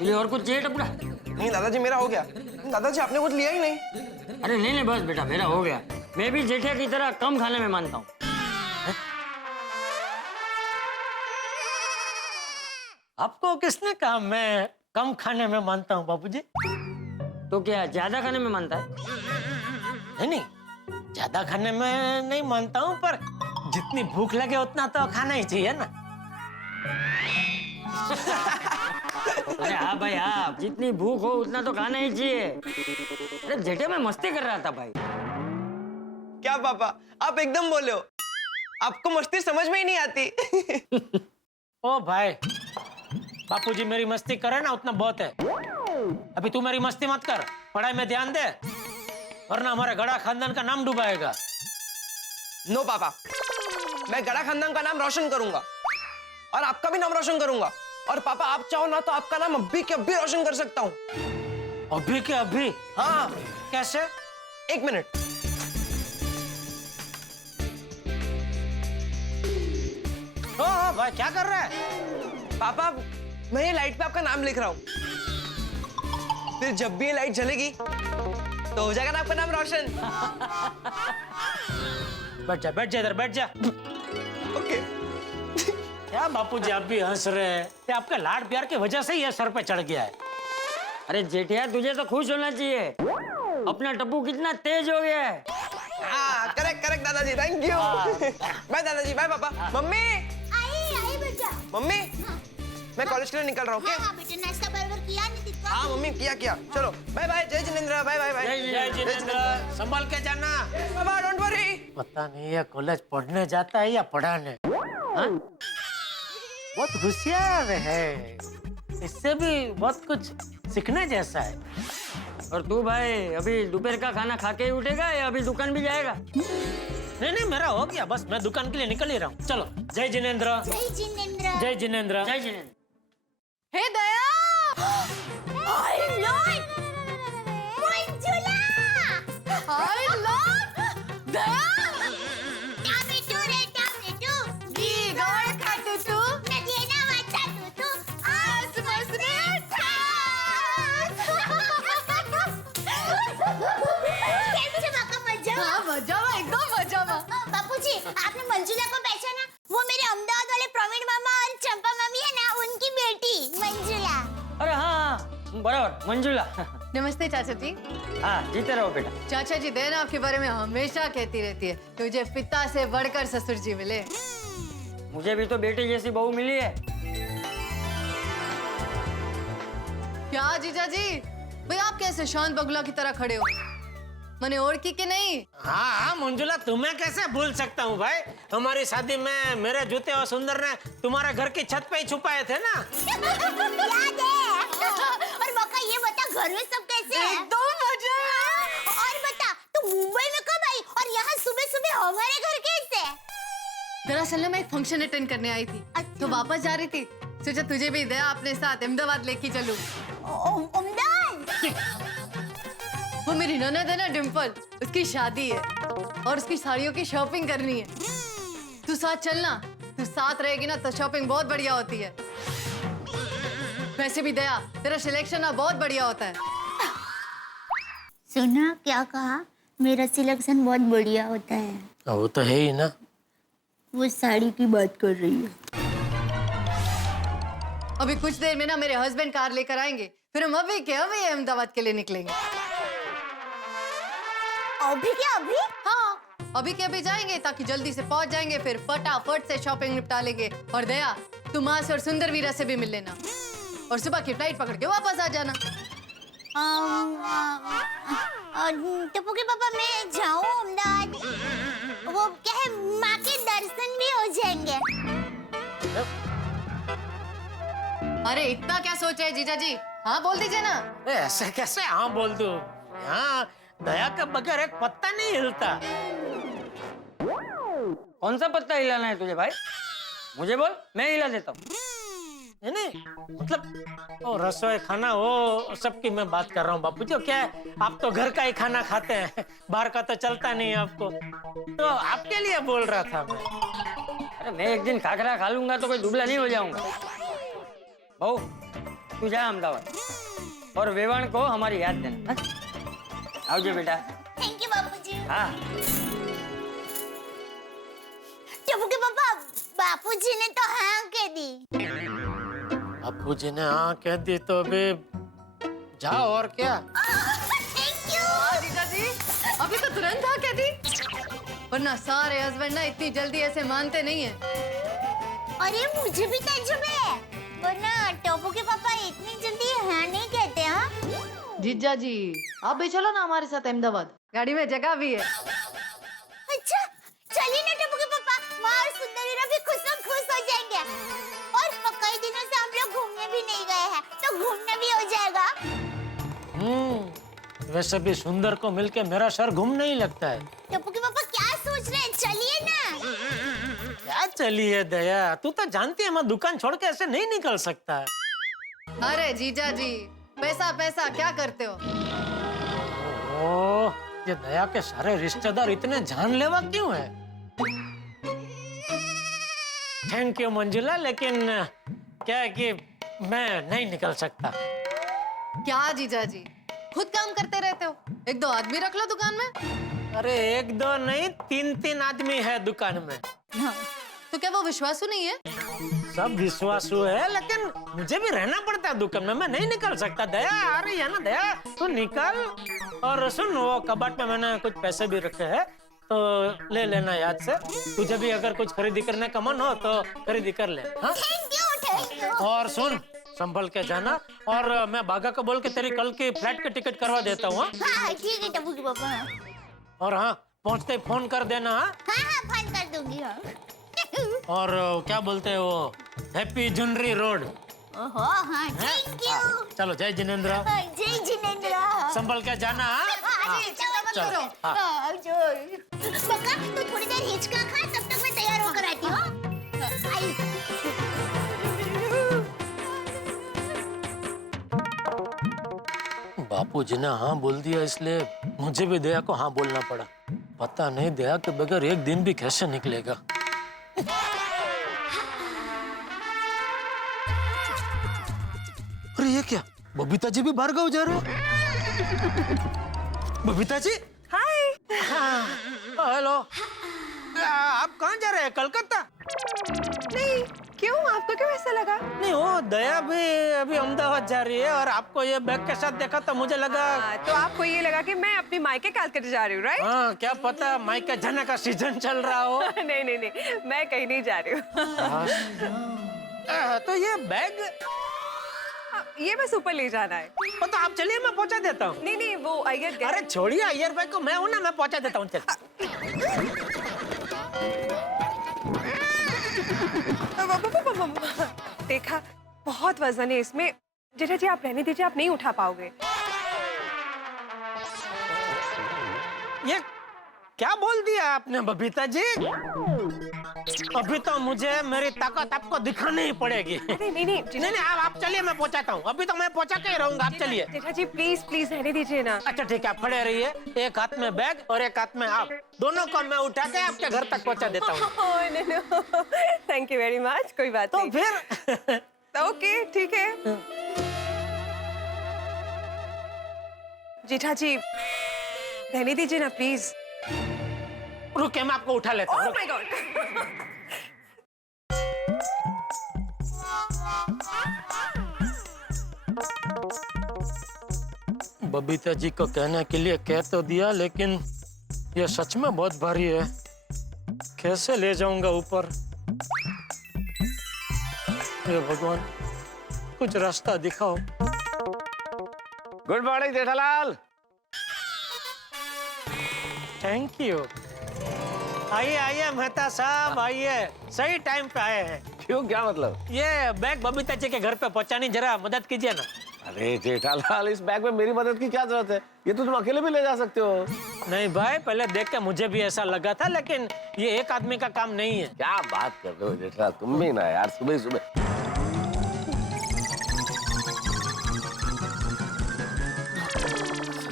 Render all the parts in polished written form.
तुझे और कुछ चाहिए टपरा? नहीं दादाजी, मेरा हो गया। दादाजी आपने कुछ लिया ही नहीं। अरे नहीं नहीं बस बेटा, मेरा हो गया। मैं भी जेठिया की तरह कम खाने में मानता हूँ। आपको किसने कहा मैं कम खाने में मानता हूँ बापूजी? तो क्या ज्यादा खाने में मानता है? नहीं, ज्यादा खाने में नहीं मानता हूँ, पर जितनी भूख लगे उतना तो खाना ही चाहिए ना। अरे हाँ भाई हाँ, जितनी भूख हो उतना तो खाना ही चाहिए। अरे जेठिया मैं मस्ती कर रहा था भाई। क्या पापा, आप एकदम बोले हो। आपको मस्ती समझ में ही नहीं आती। ओ भाई, बापूजी मेरी मस्ती करे ना उतना बहुत है। अभी तू मेरी मस्ती मत कर, पढ़ाई में ध्यान दे, वरना हमारे गड़ा खानदान का नाम डुबाएगा। नो पापा, मैं गड़ा खानदान का नाम रोशन करूंगा और आपका भी नाम रोशन करूंगा। और पापा आप चाहो ना तो आपका नाम अभी के अभी रोशन कर सकता हूँ। अभी के अभी? हाँ। कैसे? एक मिनट। ओ भाई क्या कर रहा है? पापा मैं ये लाइट पे आपका नाम लिख रहा हूँ, फिर जब भी ये लाइट जलेगी तो हो जाएगा ना आपका नाम रोशन। बैठ जा इधर, बैठ जा। ओके। क्या बापूजी आप भी हंस रहे हैं? ये आपके लाड प्यार की वजह से ये सर पे चढ़ गया है। अरे जेठिया तुझे तो खुश होना चाहिए, अपना टप्पू कितना तेज हो गया है। हाँ करेक्ट करेक्ट दादाजी, थैंक यू। बाय दादाजी, बाय पापा। मम्मी आई बेटा। मम्मी मैं कॉलेज के लिए निकल रहा हूँ। हाँ बेटे, नाश्ता बराबर किया नहीं तुझको? हाँ मम्मी किया। चलो बाय बाय। जय जिनेंद्र, बाय बाय बाय। जय जिनेंद्र, संभाल के जाना। पापा डोंट वरी। पता नहीं ये कॉलेज पढ़ने जाता है या पढ़ाने। हाँ? बहुत होशियार है, इससे भी बहुत कुछ सीखने जैसा है। और तू भाई अभी दोपहर का खाना खा के ही उठेगा या अभी दुकान भी जाएगा? नहीं मेरा हो गया, बस मैं दुकान के लिए निकल ही रहा हूँ। चलो जय जिनेंद्र। जय जिनेंद्र। जय जिनेंद्र। जय जिनेंद्र। हे दया! हाय लॉर्ड मंजुला! हाय लॉर्ड! दया! टमेटो रे टमेटो, गी गोड खातो तू, नदी नावाचा तू आज मसरे ठास! कैसे बाका मजा? हाँ मजामा, एकदम मजामा। बापूजी आपने मंजुला को पहचाना? वो मेरे अहमदाबाद वाले प्रवीण मामा और चंपा मम्मी है ना, उनकी बेटी मंजुला। अरे हाँ बराबर, मंजुला। नमस्ते चाचा जी। हाँ जीते रहो बेटा। चाचा जी देना आपके बारे में हमेशा कहती रहती है, तुझे पिता से बढ़कर ससुर जी मिले। मुझे भी तो बेटे जैसी बहू मिली है। क्या जीजा जी, भाई आप कैसे शांत बगुला की तरह खड़े हो? मैंने और की नहीं? हाँ मंजुला, तुम्हें कैसे भूल सकता हूँ भाई? हमारी शादी में मेरे जूते और सुंदर ने तुम्हारे घर की छत पे ही छुपाए थे ना। याद है। और बका ये बता, घर में सब कैसे हैं? एकदम मजा है। और बता तू मुंबई में कब आई और यहाँ सुबह सुबह हमारे घर कैसे? दरअसल मैं एक फंक्शन अटेंड करने आई थी, तो वापस जा रही थी, सोचा तुझे भी दया अपने साथ अहमदाबाद लेके चलूं। अहमदाबाद? वो मेरी ननद है ना डिम्पल, उसकी शादी है और उसकी साड़ियों की शॉपिंग करनी है। तू साथ चलना, तू साथ रहेगी ना तो शॉपिंग बहुत बढ़िया होती है। वैसे भी दया तेरा सिलेक्शन ना बहुत बढ़िया होता है। सुना क्या कहा? मेरा सिलेक्शन बहुत बढ़िया होता है। वो तो है ही ना। वो साड़ी की बात कर रही है। अभी कुछ देर में ना मेरे हस्बैंड कार लेकर आएंगे, फिर हम अभी के अभी अहमदाबाद के लिए निकलेंगे। अभी क्या अभी? हाँ अभी के अभी जाएंगे ताकि जल्दी से पहुंच जाएंगे, फिर फटाफट से शॉपिंग निपटा लेंगे। और दया तुम मास और सुंदर वीरा से भी मिल लेना और सुबह की फ्लाइट पकड़ के वापस आ जाना। टप्पू के पापा मैं जाऊँ अहमदाबाद? वो क्या है, माँ के दर्शन भी हो जाएंगे। अरे इतना क्या सोच रहे जीजा जी, हाँ बोल दीजिए ना। ऐसे कैसे हाँ बोल दूं? यहाँ दया के बगैर एक पत्ता नहीं हिलता। कौन सा पत्ता हिलाना है तुझे भाई? मुझे बोल, मैं हिला देता हूँ। नहीं मतलब वो रसोई खाना वो सबकी मैं बात कर रहा हूँ बापू जी। क्या है, आप तो घर का ही खाना खाते हैं, बाहर का तो चलता नहीं आपको, तो आपके लिए बोल रहा था मैं। अरे मैं एक दिन खाकरा खा लूंगा तो कोई दुबला नहीं हो जाऊंगा। बहू तू जा अहमदाबाद और वेवाण को हमारी याद देना। आवजे बेटा। थैंक यू बापूजी। हाँ टप्पू के पापा, बापूजी ने तो हाँ कह दी। बापूजी ने हाँ कह दी तो अभी जाओ और क्या। Thank you. जीजा जी अभी तो तुरंत हाँ कह दी, वरना सारे हस्बैंड ना इतनी जल्दी ऐसे मानते नहीं है। अरे मुझे भी ताज्जुब है, वरना टप्पू के पापा इतनी जल्दी हाँ नहीं कहते। हाँ जीजा जी आप भी चलो ना हमारे साथ अहमदाबाद, गाड़ी में जगह भी है। अच्छा चलिए ना टप्पू के पापा, माँ और सुंदरी भी खुश हो जाएंगे। और कई दिनों से हम लोग घूमने भी नहीं गए हैं, तो घूमना भी हो जाएगा। वैसे भी सुंदर को मिलके मेरा सर घूमने ही लगता है। टप्पू के पापा क्या सोच रहे हैं, चलिए ना। क्या चलिए दया, तू तो जानती है मैं दुकान छोड़ के ऐसे नहीं निकल सकता है। अरे जीजा जी पैसा पैसा क्या करते हो। ओह, ये दया के सारे रिश्तेदार इतने जानलेवा क्यों है? थैंक यू मंजुला, लेकिन क्या है कि मैं नहीं निकल सकता। क्या जीजा जी खुद काम करते रहते हो, एक दो आदमी रख लो दुकान में। अरे एक दो नहीं, तीन आदमी है दुकान में। हाँ, तो क्या वो विश्वासु नहीं है? सब विश्वासु है, लेकिन मुझे भी रहना पड़ता है दुकान में, मैं नहीं निकल सकता। दया आ रही है ना, दया तू निकल। और सुन, वो कबाट में मैंने कुछ पैसे भी रखे हैं, तो ले लेना याद से। तुझे भी अगर कुछ खरीदी करने का मन हो तो खरीदी कर ले। हाँ? Thank you. और सुन, संभल के जाना, और मैं बागा को बोल के तेरी कल की फ्लाइट की टिकट करवा देता हूँ। हाँ ठीक है टप्पू के पापा। और हाँ, पहुँचते ही फोन कर देना। हाँ? हाँ फोन कर दूंगी। हाँ और क्या बोलते हैं वो, हैप्पी जुनरी रोड। ओहो हाँ थैंक यू। चलो जय जिनेंद्र। जय जिनेंद्र। संभल के जाना। हाँ? चलो, हाँ। बका तू थोड़ी देर हिचका खा, तब तक मैं तैयार होकर आती हूँ। आई। बापूजी ने हाँ बोल दिया, इसलिए मुझे भी दया को हाँ बोलना पड़ा। पता नहीं दया के बगैर एक दिन भी कैसे निकलेगा। अरे ये क्या, बबीता जी भी बाहर गाँव जा रहे हो? बबीता जी हाय। हेलो, आप कहाँ जा रहे हैं? कलकत्ता? नहीं, क्यों आपको क्यों ऐसा लगा? नहीं, वो दया भी अभी अहमदाबाद जा रही है, और आपको ये बैग के साथ देखा तो मुझे लगा। तो आपको ये लगा कि मैं अपनी मायके कलकत्ता जा रही हूँ, राइट? हाँ, क्या पता माइका जाने का सीजन चल रहा हो। नहीं नहीं नहीं, मैं कहीं नहीं जा रही हूँ। तो ये बैग ये बस ऊपर ले जाना है। तो आप चलिए, मैं पहुंचा देता हूँ। नहीं नहीं, वो अय्यर गए। अरे छोड़िए अय्यर भाई को, मैं हूँ ना, मैं पहुंचा देता हूँ। चल। देखा, बहुत वजन है इसमें। जेठा जी आप रहने दीजिए, आप नहीं उठा पाओगे। ये क्या बोल दिया आपने बबीता जी? अभी तो मुझे मेरी ताकत आपको दिखानी ही पड़ेगी। अरे नहीं नहीं नहीं नहीं, आप चलिए, मैं पहुंचाता हूँ। अभी तो मैं पहुंचा के ही रहूंगा, आप चलिए। जेठा जी प्लीज प्लीज रहने दीजिए ना। अच्छा ठीक है, आप खड़े रहिए। एक हाथ में बैग और एक हाथ में आप, दोनों को मैं उठा के आपके घर तक पहुंचा देता हूँ। Thank you very much. कोई बात तो नहीं। फिर ओके ठीक है। जेठा जी रहने दीजिए ना प्लीज। रुके, मैं आपको उठा लेता हूँ। Oh my God. Babita ji को कहने के लिए कह तो दिया, लेकिन ये सच में बहुत भारी है। कैसे ले जाऊंगा ऊपर? हे भगवान, कुछ रास्ता दिखाओ। Good morning Jethalal. Thank you. आइए आइए मेहता साहब, आइए। सही टाइम पे आए हैं। क्यों, क्या मतलब? ये बैग बबीता जी के घर पे पहुंचानी, जरा मदद कीजिए ना। अरे जेठालाल, इस बैग में मेरी मदद की क्या जरूरत है? ये तो तुम अकेले भी ले जा सकते हो। नहीं भाई, पहले देख के मुझे भी ऐसा लगा था, लेकिन ये एक आदमी का काम नहीं है। क्या बात कर रहे हो जेठालाल, तुम भी ना यार, सुबह सुबह।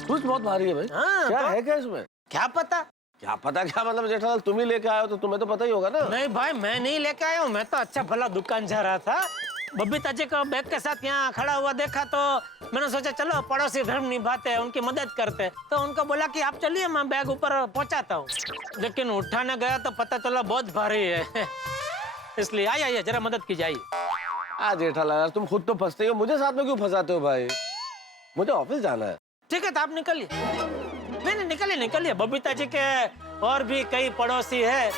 कुछ बहुत भारी है भाई। हाँ, क्या तो? है क्या इसमें? क्या पता? क्या पता क्या मतलब जेठालाल, तुम ही लेके आए हो तो तुम्हें तो पता ही होगा ना। नहीं भाई, मैं नहीं लेके आया हूँ, मैं तो अच्छा भला दुकान जा रहा था, बबीता जी को बैग के साथ यहाँ खड़ा हुआ देखा तो मैंने सोचा चलो पड़ोसी धर्म निभाते हैं, उनकी मदद करते हैं। तो उनको बोला कि आप चलिए, मैं बैग ऊपर पहुंचाता हूँ। लेकिन उठाने गया तो पता चला बहुत भारी है। इसलिए आइए जरा मदद की जाइए। जेठालाल तुम खुद तो फंसते हो, मुझे साथ में क्यों फंसाते हो भाई? मुझे ऑफिस जाना है। ठीक है तो आप निकलिए। नहीं निकलिए। बबीता जी के और भी कई पड़ोसी है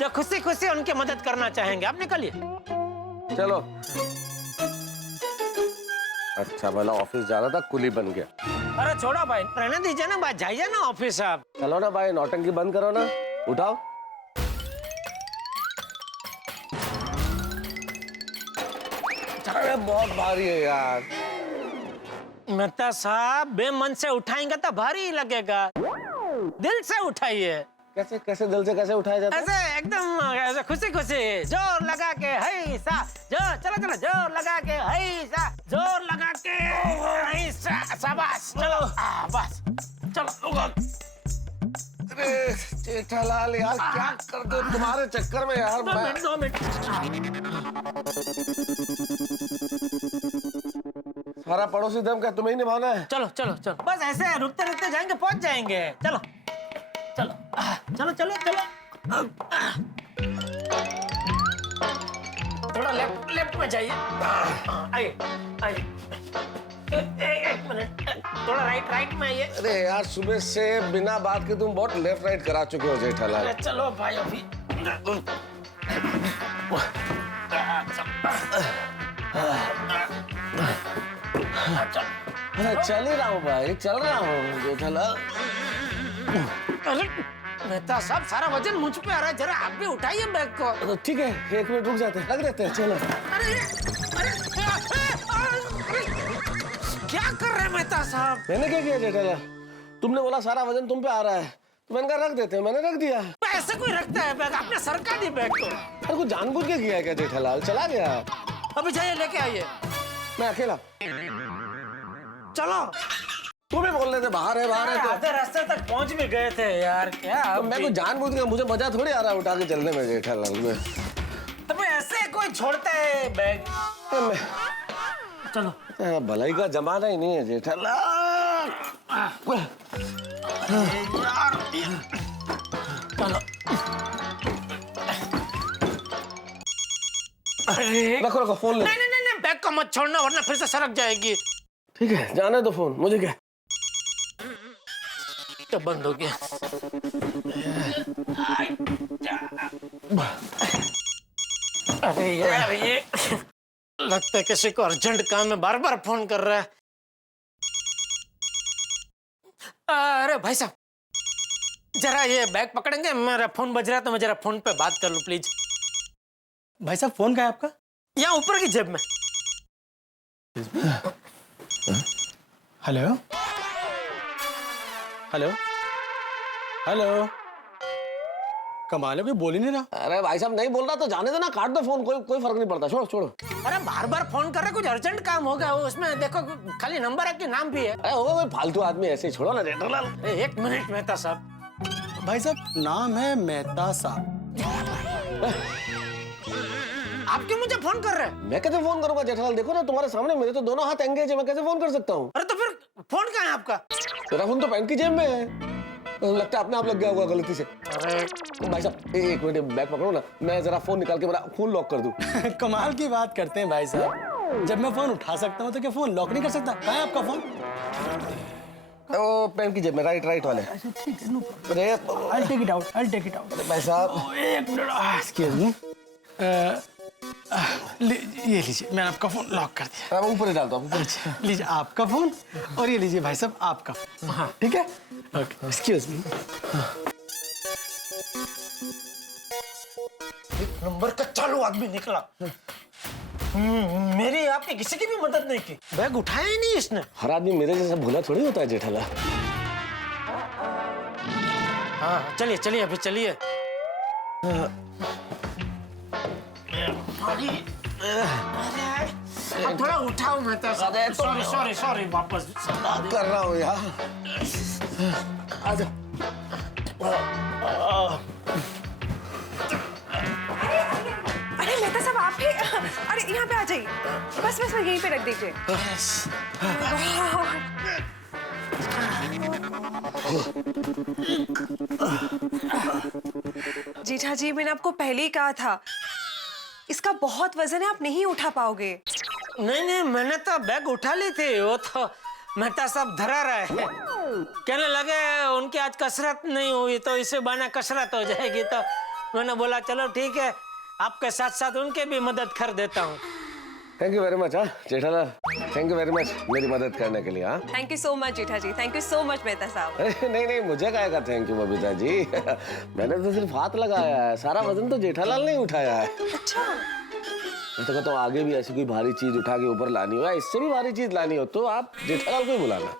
जो खुशी खुशी उनकी मदद करना चाहेंगे, आप निकलिए। चलो। अच्छा भला ऑफिस जाना था, कुली बन गया। अरे छोड़ो भाई, रहने दीजिए ना भाई, जाइए ना ऑफिस आप। चलो ना भाई, नौटंकी बंद करो ना, उठाओ। अरे बहुत भारी है यार। मेहता साहब, बेमन से उठाएंगे तो भारी ही लगेगा, दिल से उठाइए। कैसे दिल से कैसे उठाया जाता है? ऐसे एकदम ऐसे खुशी खुशी जोर लगा के है सा, चलो जोर लगा के है सा, जोर लगा के है सा, शाबाश। चलो बस चलो। अरे जेठालाल यार क्या कर दो तुम्हारे चक्कर में यार। 2 मिनट। सारा पड़ोसी धर्म क्या तुम्हें ही निभाना है? चलो बस ऐसे रुकते जाएंगे, पहुंच जाएंगे। चलो। थोड़ा लेफ्ट में जाइए। आइए। एक मिनट, थोड़ा राइट में आइए। अरे यार सुबह से बिना बात के तुम बहुत लेफ्ट राइट करा चुके हो जेठालाल। चलो भाई अभी। अरे चल ही रहा हूँ भाई, चल रहा हूँ जेठालाल। अरे मेहता साहब, सारा वजन मुझ पे आ रहा है, जरा आप भी उठाइए बैग को। तो ठीक है, 1 मिनट रुक जाते हैं, लग देते हैं। चलो। अरे क्या कर रहे हैं मेहता साहब? मैंने क्या किया जेठालाल? तुमने बोला सारा वजन तुम पे आ रहा है, तो मैंने कहा रख देते हैं, मैंने रख दिया। ऐसे कोई रखता है बैग? आपने सरका दी बैग को। अरे कुछ जानबूझ के किया है क्या जेठालाल? चला गया। अभी जाइए लेके आइए। मैं अकेला। चलो। तुम भी बोल रहे थे बाहर है तो आधे रास्ते तक पहुंच भी गए थे यार। क्या तो मैं कुछ जानबूझ के, मुझे मजा थोड़ी आ रहा है उठा के चलने में जेठालाल में। तो ऐसे कोई छोड़ता है बैग? चलो। भलाई का जमाना ही नहीं है जेठालाल। चलो। अरे रखो फोन ले। नहीं, बैग को मत छोड़ना वरना फिर से सरक जाएगी। ठीक है, जाने दो फोन, मुझे क्या। तो बंद हो गया। अरे यार ये लगता है किसी को अर्जेंट काम में बार बार फोन कर रहा है। अरे भाई साहब, जरा ये बैग पकड़ेंगे? मेरा फोन बज रहा है तो मैं जरा फोन पे बात कर लूं प्लीज। भाई साहब फोन कहाँ है आपका? यहाँ ऊपर की जेब में। हेलो हेलो हेलो, कमाल है, कोई बोल ही नहीं रहा। अरे भाई साहब नहीं बोल रहा तो जाने दो ना, काट दो फोन, कोई फर्क नहीं पड़ता। छोड़ो। अरे बार बार फोन कर रहे, कुछ अर्जेंट काम होगा उसमें। देखो खाली नंबर है कि नाम भी है? अरे होगा कोई फालतू आदमी, ऐसे ही छोड़ो ना जेठालाल। 1 मिनट मेहता साहब। भाई साहब नाम है मेहता साहब। आप क्यों मुझे फोन कर रहे हैं? मैं कैसे फोन करूंगा जेठालाल? देखो ना तुम्हारे सामने, मेरे तो दोनों हाथ एंगेज है, मैं कैसे फोन कर सकता हूँ? अरे तो फिर फोन कहाँ है आपका? तेरा फोन तो पैंट की जेब में है, लगता है अपने आप लग गया होगा गलती से। अरे भाई साहब 1 मिनट बैग पकड़ो ना, मैं जरा फोन निकाल के मेरा फोन लॉक कर दूं। कमाल की बात करते हैं भाई साहब, जब मैं फोन उठा सकता हूँ तो क्या फोन लॉक नहीं कर सकता? कहाँ है आपका फोन? वो पैंट की जेब में, राइट वाले। ठीक है, नो अरे I'll take it out. I'll take it out. भाई साहब एक मिनट, एक्सक्यूज मी। ये लीजिए, मैंने आपका फोन लॉक कर दिया। मैं ऊपर ही डालता हूँ। अच्छा, लीजिए आपका फोन और ये लीजिए भाई साहब आपका फोन। हाँ ठीक है, ओके, एक्सक्यूज मी। नंबर का चालू आदमी निकला। मेरी आपने किसी की भी मदद नहीं की, बैग उठाया ही नहीं इसने। हर आदमी मेरे जैसा भोला थोड़ी होता है जेठालाल। हाँ चलिए अभी चलिए। अब थोड़ा उठाओ मेहता साहब। सॉरी वापस कर रहा हूँ यार। आजा। अरे मेहता साहब आप ही, अरे यहाँ पे आ जाइए। बस बस यहीं पे रख दीजिए। जीठा जी, मैंने आपको पहले ही कहा था, इसका बहुत वजन है, आप नहीं उठा पाओगे। नहीं, मैंने तो बैग उठा ली थी, वो तो मेहता साहब धरा रहे हैं। कहने लगे उनकी आज कसरत नहीं हुई तो इसे बहाने कसरत हो जाएगी, तो मैंने बोला चलो ठीक है, आपके साथ साथ उनके भी मदद कर देता हूँ। Thank you very much. हाँ Jethalal, thank you very much मेरी मदद करने के लिए। हाँ thank you so much Jetha ji, thank you so much Mehta साहब। नहीं, मुझे क्या का थैंक यू बबीता जी। मैंने तो सिर्फ हाथ लगाया है, सारा वजन तो जेठालाल ने उठाया है। अच्छा, मैं तो कहता हूँ आगे भी ऐसी कोई भारी चीज उठा के ऊपर लानी हो, इससे भी भारी चीज लानी हो तो आप जेठालाल को ही बुलाना।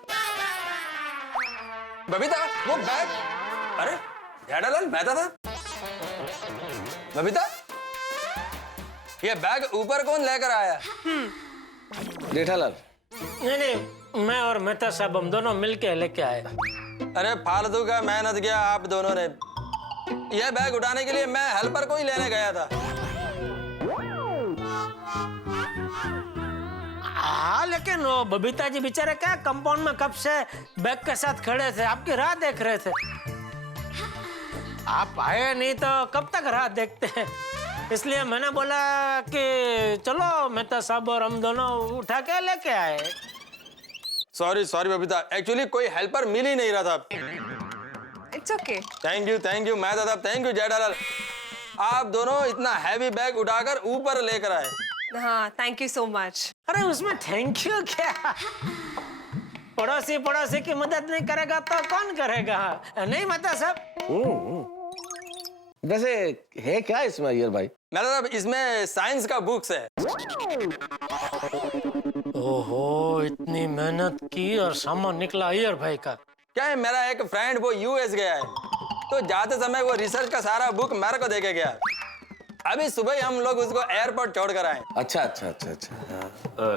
बबीता वो बैग, अरे जेठालाल मेहता था। बबीता ये बैग ऊपर कौन लेकर आया? जेठालाल नहीं, मैं और मेहता साहब हम दोनों मिलके लेके आए। अरे फालतू का मेहनत किया आप दोनों ने। यह बैग उठाने के लिए मैं हेल्पर को ही लेने गया था। हाँ, लेकिन वो बबीता जी बेचारे क्या कंपाउंड में कब से बैग के साथ खड़े थे, आपकी राह देख रहे थे। आप आए नहीं तो कब तक राह देखते हैं, इसलिए मैंने बोला कि चलो मेहता साहब और हम दोनों उठा के लेके आए। सॉरी बबीता, एक्चुअली कोई हेल्पर मिल ही नहीं रहा था। It's okay. Thank you Mehta साहब, थैंक यू जेठालाल, आप दोनों इतना हैवी बैग उठाकर ऊपर लेकर आए। हाँ, थैंक यू सो मच। अरे उसमें थैंक यू क्या, पड़ोसी की मदद नहीं करेगा तो कौन करेगा, नहीं मेहता साहब? वैसे है क्या इसमें अय्यर भाई? मेहता साहब इसमें साइंस का बुक्स है। ओहो, इतनी मेहनत की और सामान निकला अय्यर भाई का। क्या है, मेरा एक फ्रेंड वो यूएस गया है, तो जाते समय वो रिसर्च का सारा बुक मेरे को देके गया। अभी सुबह ही हम लोग उसको एयरपोर्ट छोड़ कर आए। अच्छा।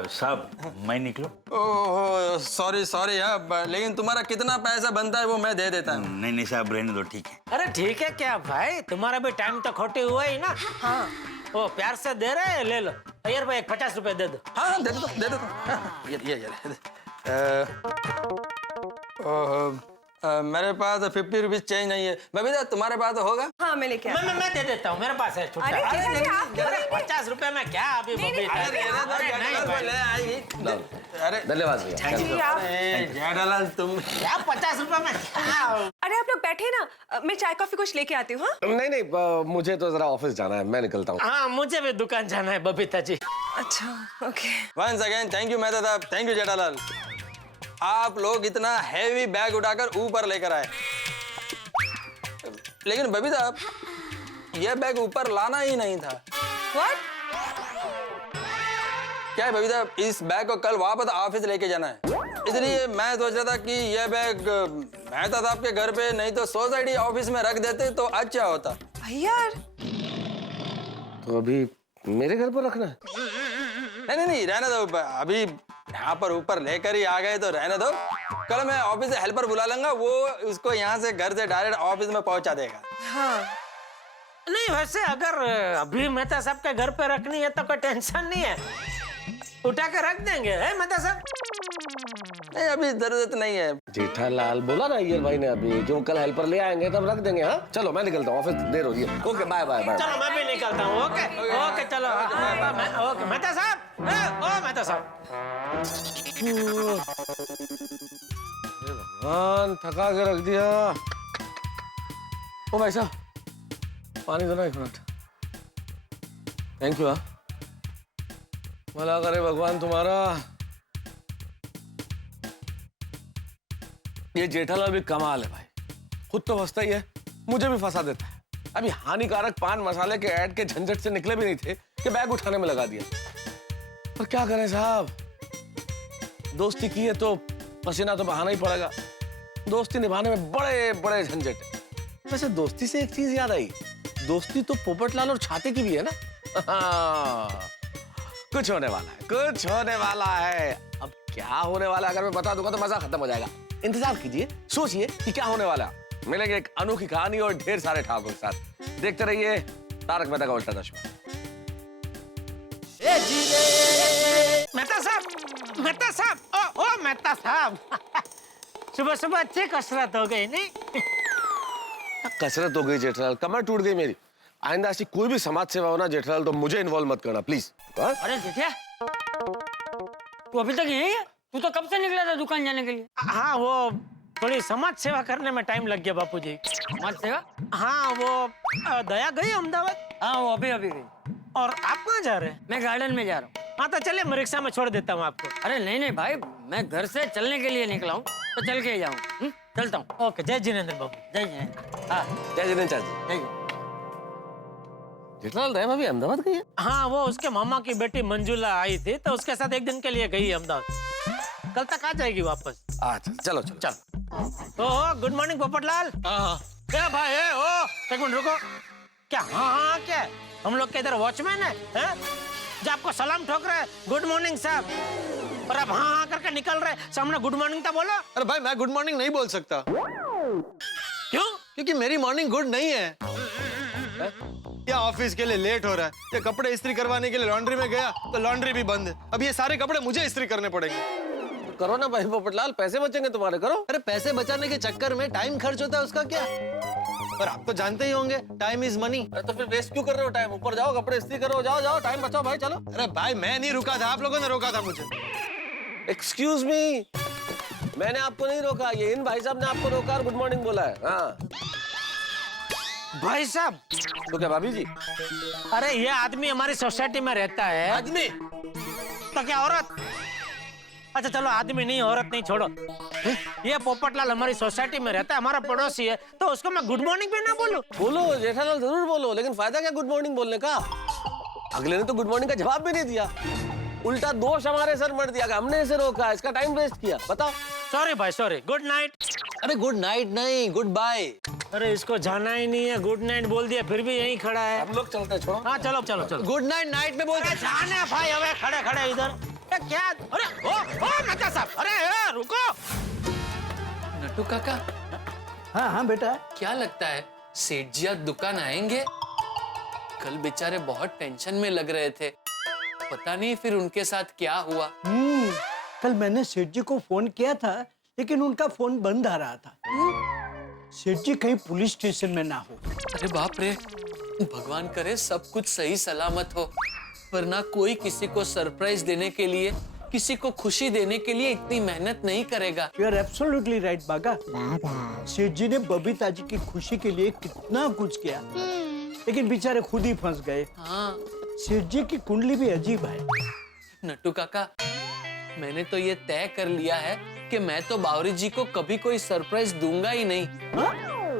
साहब मैं निकलूं? ओहो सॉरी यार, लेकिन तुम्हारा कितना पैसा बनता है वो मैं दे देता हूँ। नहीं साहब रहने दो, ठीक है। अरे ठीक है क्या भाई, तुम्हारा भी टाइम तो खोटे हुआ ही ना। हाँ, वो प्यार से दे रहे हैं, ले लो। अय्यर भाई 50 रुपए दे दो। हाँ दे दो। ओहो, मेरे पास 50 रुपीज चेंज नहीं है। बबीता तुम्हारे पास तो होगा? हाँ, मैं लेके आती हूँ। मैं दे देता हूँ, मेरे पास है छुट्टा। अरे जीठा जी, आप क्यों लेंगे? 50 रुपए में क्या अभी बबीता? अरे धन्यवाद भैया। जी, आप जेठालाल तुम क्या 50 रुपए में क्या? अरे आप लोग बैठे ना, मैं चाय कॉफी कुछ लेके आती हूँ। हाँ, नहीं, मुझे तो जरा ऑफिस जाना है, मैं निकलता हूँ। हाँ, मुझे भी दुकान जाना है बबीता जी। अच्छा, okay. Once again thank you Mehta साहब, थैंक यू जेठालाल, आप लोग इतना हैवी बैग उठाकर ऊपर लेकर आए। लेकिन बबीता यह बैग ऊपर लाना ही नहीं था। What? क्या है बबीता, इस बैग को कल वापस ऑफिस लेके जाना है, इसलिए मैं सोच रहा था कि यह बैग मेहता साहब के घर पे नहीं तो सोसाइटी ऑफिस में रख देते तो अच्छा होता। यार, तो अभी मेरे घर पर रखना है? नहीं रहने दो, अभी यहाँ पर ऊपर लेकर ही आ गए तो रहने दो। कल मैं ऑफिस से हेल्पर बुला लूंगा, वो उसको यहाँ से घर से डायरेक्ट ऑफिस में पहुँचा देगा। हाँ, नहीं वैसे अगर अभी मेहता साहब के घर पे रखनी है तो कोई टेंशन नहीं है, उठा के रख देंगे, है मेहता साहब? नहीं अभी जरूरत नहीं है। जेठालाल बोला ना अय्यर भाई ने अभी कि वो कल हेल्पर ले आएंगे तब रख देंगे। हाँ चलो मैं निकलता हूँ, ऑफिस देर हो रही है। Okay bye. चलो मैं भी निकलता हूँ। ओके चलो। ओके मेहता साहब, ओ मेहता साहब। भगवान थका के रख दिया। ओ भाई साहब पानी दो ना 1 मिनट। Thank you. भला करे भगवान तुम्हारा। ये जेठालाल भी कमाल है भाई, खुद तो फंसता ही है, मुझे भी फंसा देता है। अभी हानिकारक पान मसाले के ऐड के झंझट से निकले भी नहीं थे कि बैग उठाने में लगा दिया। पर क्या करें साहब, दोस्ती की है तो पसीना तो बहाना ही पड़ेगा। दोस्ती निभाने में बड़े बड़े झंझट है। वैसे दोस्ती से एक चीज याद आई, दोस्ती तो पोपटलाल और छाते की भी है ना। कुछ होने वाला है। अब क्या होने वाला है अगर मैं बता दूंगा तो मजा खत्म हो जाएगा। इंतजार कीजिए, सोचिए कि क्या होने वाला है। मिलेंगे एक अनोखी कहानी और ढेर सारे ठाकुर के साथ। देखते रहिए तारक मेहता का उल्टा चश्मा। मेहता साहब, ओ मेहता साहब। सुबह सुबह अच्छी कसरत हो गई नहीं? कसरत हो गई जेठलाल, कमर टूट गई मेरी। आइंदा ऐसी कोई भी समाज सेवा हो ना जेठलाल तो मुझे इन्वॉल्व मत करना प्लीज। अरे जेठिया, तू अभी तक यही है? तू तो कब से निकला था दुकान जाने के लिए? हाँ, वो थोड़ी समाज सेवा करने में टाइम लग गया बापूजी। समाज सेवा? हाँ, वो दया गई अहमदाबाद। हाँ, वो अभी गई। और आप कहाँ जा रहे हैं? मैं गार्डन में जा रहा हूँ। हाँ तो चलिए, मैं रिक्शा में छोड़ देता हूँ आपको। अरे नहीं भाई, मैं घर से चलने के लिए निकला हूँ तो चल के ही जाऊँ। चलता हूँ। ओके, जय जिनेंद्र बाबू। जय जय। हाँ, जय जिनेंद्र चाचा। जय जय। जेठलाल रहे भाभी अहमदाबाद गई है? हाँ, वो उसके मामा की बेटी मंजुला आई थी तो उसके साथ एक दिन के लिए गई अहमदाबाद। कल तक आ जाएगी वापस। अच्छा चलो चलो चल। ओ गुड मॉर्निंग पोपटलाल। क्या भाई है? ओ एक मिनट रुको। क्या हाँ क्या? हम लोग के इधर वॉचमैन है जो आपको सलाम ठोक रहे हैं गुड मॉर्निंग साहब, और आप हाँ करके निकल रहे सामने गुड मॉर्निंग तो बोलो। अरे भाई मैं गुड मॉर्निंग नहीं बोल सकता। क्यों? क्योंकि मेरी मॉर्निंग गुड नहीं है। या ऑफिस के लिए लेट हो रहा है, या कपड़े इस्त्री करवाने के लिए लॉन्ड्री में गया तो लॉन्ड्री भी बंद है। अब ये सारे कपड़े मुझे इस्त्री करने पड़ेंगे। करो ना भाई पोपटलाल, पैसे बचेंगे तुम्हारे, करो। अरे पैसे बचाने के चक्कर में टाइम खर्च होता है, उसका क्या? पर आप तो जानते ही होंगे टाइम इज मनी। अरे तो फिर वेस्ट क्यों कर रहे हो टाइम? ऊपर जाओ, कपड़े इस्त्री करो, जाओ जाओ, टाइम बचाओ भाई, चलो। अरे भाई मैं नहीं रुका था, आप लोगों ने रोका था मुझे। एक्सक्यूज मी, मैंने आपको नहीं रोका, ये इन भाई साहब ने आपको रोका और गुड मॉर्निंग बोला है। हाँ भाई साहब। तो क्या भाभी जी? अरे ये आदमी हमारी सोसाइटी में रहता है। आदमी? तो क्या औरत? अच्छा चलो, आदमी नहीं औरत नहीं, छोड़ो। ये पोपटलाल हमारी सोसाइटी में रहता है, हमारा पड़ोसी है, तो उसको मैं गुड मॉर्निंग भी ना बोलूं? बोलो जेठालाल, जरूर बोलो, लेकिन फायदा क्या गुड मॉर्निंग बोलने का? अगले ने तो गुड मॉर्निंग का जवाब भी नहीं दिया, उल्टा दोष हमारे सर मर दिया कि हमने इसे रोका, इसका टाइम वेस्ट किया। बताओ। सॉरी भाई सॉरी, गुड नाइट। अरे गुड नाइट नहीं, गुड बाय। अरे इसको जाना ही नहीं है, गुड नाइट बोल दिया फिर भी यहीं खड़ा है। हम लोग चलते हैं, छोड़ो। हाँ चलो चलो चलो। गुड नाइट नाइट में बोल। जाने भाई, अबे खड़े खड़े इधर क्या? अरे ओ मेहता साहब, अरे रुको। नट्टू काका। हाँ बेटा। क्या लगता है सेठ जी आज दुकान आएंगे? कल बेचारे बहुत टेंशन में लग रहे थे, पता नहीं फिर उनके साथ क्या हुआ। कल मैंने सेठ जी को फोन किया था लेकिन उनका फोन बंद आ रहा था। सेठ जी कहीं पुलिस स्टेशन में ना हो। अरे बाप रे, भगवान करे सब कुछ सही सलामत हो, वरना कोई किसी को सरप्राइज देने के लिए, किसी को खुशी देने के लिए इतनी मेहनत नहीं करेगा। यू आर एब्सोल्युटली राइट बागा। सेठ जी ने बबीता जी की खुशी के लिए कितना कुछ किया, लेकिन बेचारे खुद ही फंस गए। हाँ। सेठ जी की कुंडली भी अजीब है। नट्टू काका, मैंने तो ये तय कर लिया है कि मैं तो बावरी जी को कभी कोई सरप्राइज दूंगा ही नहीं।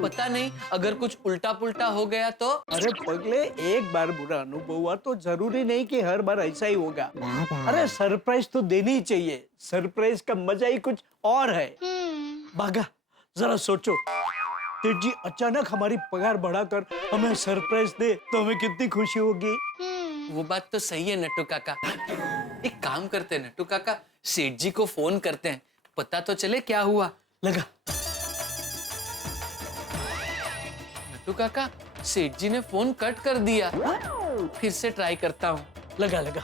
पता नहीं अगर कुछ उल्टा पुल्टा हो गया तो। अरे पगले, एक बार बुरा अनुभव हुआ तो जरूरी नहीं कि हर बार ऐसा ही होगा। अरे सरप्राइज तो देनी ही चाहिए, सरप्राइज का मजा ही कुछ और है। बागा जरा सोचो, सेठ जी अचानक हमारी पगार बढ़ाकर हमें सरप्राइज दे तो हमें कितनी खुशी होगी। वो बात तो सही है नट्टू काका। एक काम करते हैं नट्टू काका, सेठ जी को फोन करते हैं, पता तो चले क्या हुआ। लगा। नट्टू काका, सेठ जी ने फोन कट कर दिया, फिर से ट्राई करता हूँ। लगा लगा।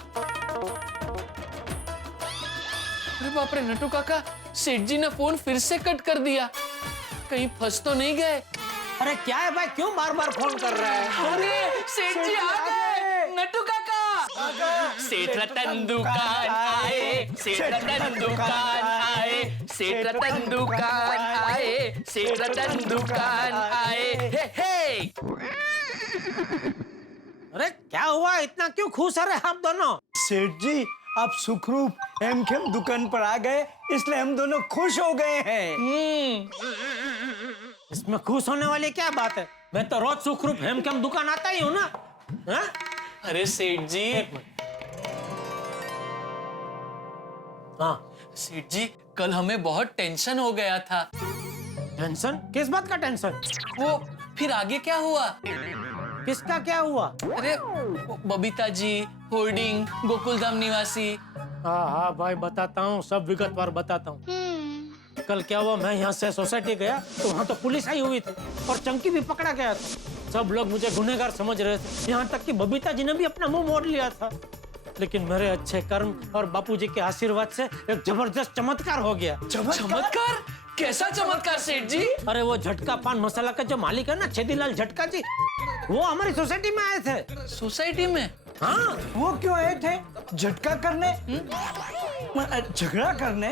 अरे बाप रे नट्टू काका, सेठ जी ने फोन फिर से कट कर दिया, कहीं फंस तो नहीं गए? अरे क्या है भाई, क्यों बार बार फोन कर रहा है? अरे सेठ जी आ गए। नट्टू काका, सेठ रतन दुकान आए, सेठ रतन दुकान आए, सेठ रतन दुकान आए, सेठ रतन दुकान आए। हे हे। अरे क्या हुआ, इतना क्यों खुश है आप दोनों? सेठ जी आप सुखरूप हेमखेम दुकान पर आ गए, इसलिए हम दोनों खुश हो गए हैं। इसमें खुश होने वाली क्या बात है? मैं तो रोज सुखरूप हेमखेम दुकान आता ही हूँ ना। हा? अरे सेठ जी। हाँ सेठ जी, कल हमें बहुत टेंशन हो गया था। टेंशन? किस बात का टेंशन? वो फिर आगे क्या हुआ? किसका क्या हुआ? अरे बबीता जी, होर्डिंग, गोकुलधाम निवासी। हाँ हाँ भाई बताता हूँ, सब विगतवार बताता हूँ। कल क्या हुआ, मैं यहाँ से सोसाइटी गया तो वहाँ तो पुलिस आई हुई थी और चंकी भी पकड़ा गया था। सब लोग मुझे गुनहगार समझ रहे थे, यहाँ तक कि बबीता जी ने भी अपना मुंह मोड़ लिया था। लेकिन मेरे अच्छे कर्म और बापूजी के आशीर्वाद से एक जबरदस्त चमत्कार हो गया। चमत्कार? कैसा चमत्कार सेठ जी? अरे वो झटका पान मसाला का जो मालिक है ना, छेदीलाल झटका जी, वो हमारी सोसाइटी में आए थे। सोसाइटी में? हाँ। वो क्यों आए थे? झटका करने? झगड़ा करने?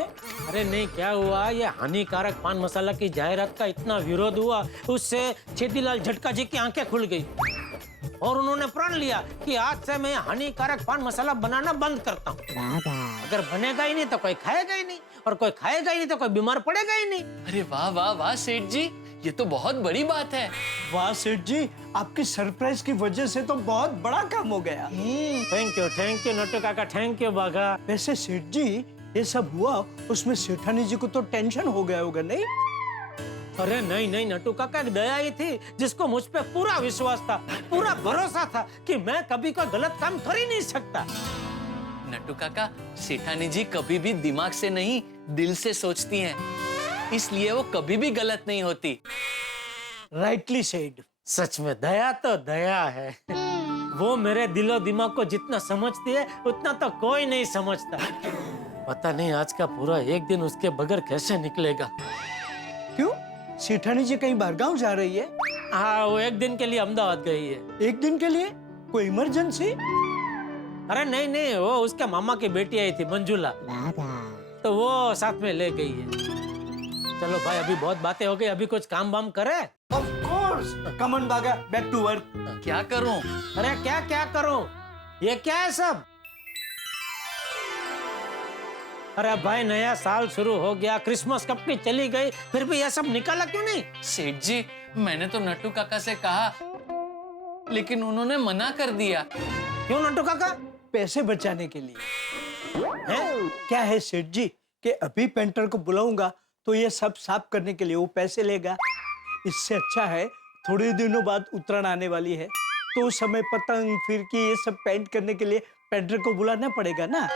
अरे नहीं, क्या हुआ, ये हानिकारक पान मसाला की जाहिरात का इतना विरोध हुआ, उससे छेदीलाल झटका जी की आंखें खुल गई और उन्होंने प्रण लिया कि आज से मैं हानिकारक पान मसाला बनाना बंद करता हूँ। अगर बनेगा ही नहीं तो कोई खाएगा ही नहीं, और कोई खाएगा ही नहीं तो कोई बीमार पड़ेगा ही नहीं। अरे वाह वाह वाह सेठ जी, ये तो बहुत बड़ी बात है। वाह सेठ जी, आपकी सरप्राइज की वजह से तो बहुत बड़ा काम हो गया। थैंक यू नट्टू काका, थैंक यू बागा। वैसे सेठ जी, ये सब हुआ उसमें सेठानी जी को तो टेंशन हो गया होगा नहीं? अरे नहीं नट्टू काका, एक दया ही थी जिसको मुझ पे पूरा विश्वास था, पूरा भरोसा था कि मैं कभी कोई गलत काम कर ही नहीं सकता। नट्टू काका, सेठानी जी कभी भी दिमाग से नहीं दिल से सोचती हैं, इसलिए वो कभी भी गलत नहीं होती। Rightly said. सच में दया तो दया है। वो मेरे दिलो दिमाग को जितना समझती है उतना तो कोई नहीं समझता। पता नहीं आज का पूरा एक दिन उसके बगैर कैसे निकलेगा। क्यों? सेठानी जी कहीं बाहर गाँव जा रही है? हाँ, वो एक दिन के लिए अहमदाबाद गई है। एक दिन के लिए? कोई इमरजेंसी? अरे नहीं, वो उसके मामा की बेटी आई थी मंजुला, तो वो साथ में ले गई है। चलो भाई, अभी बहुत बातें हो गई, अभी कुछ काम वाम करे। Of course, come on बागा, back to work। क्या करूं? अरे क्या करूं? ये क्या है सब? अरे भाई, नया साल शुरू हो गया, क्रिसमस कब की चली गई, फिर भी ये सब निकाला क्यों नहीं? सेठ जी, मैंने तो नट्टू काका से कहा, लेकिन उन्होंने मना कर दिया। क्यों नट्टू काका? पैसे बचाने के लिए। हैं? क्या है सेठ जी कि अभी पेंटर को बुलाऊंगा तो ये सब साफ करने के लिए वो पैसे लेगा। इससे अच्छा है थोड़े दिनों बाद उत्तरायण आने वाली है, तो उस समय पतंग फिरकी ये सब पेंट करने के लिए पेंटर को बुलाना पड़ेगा ना।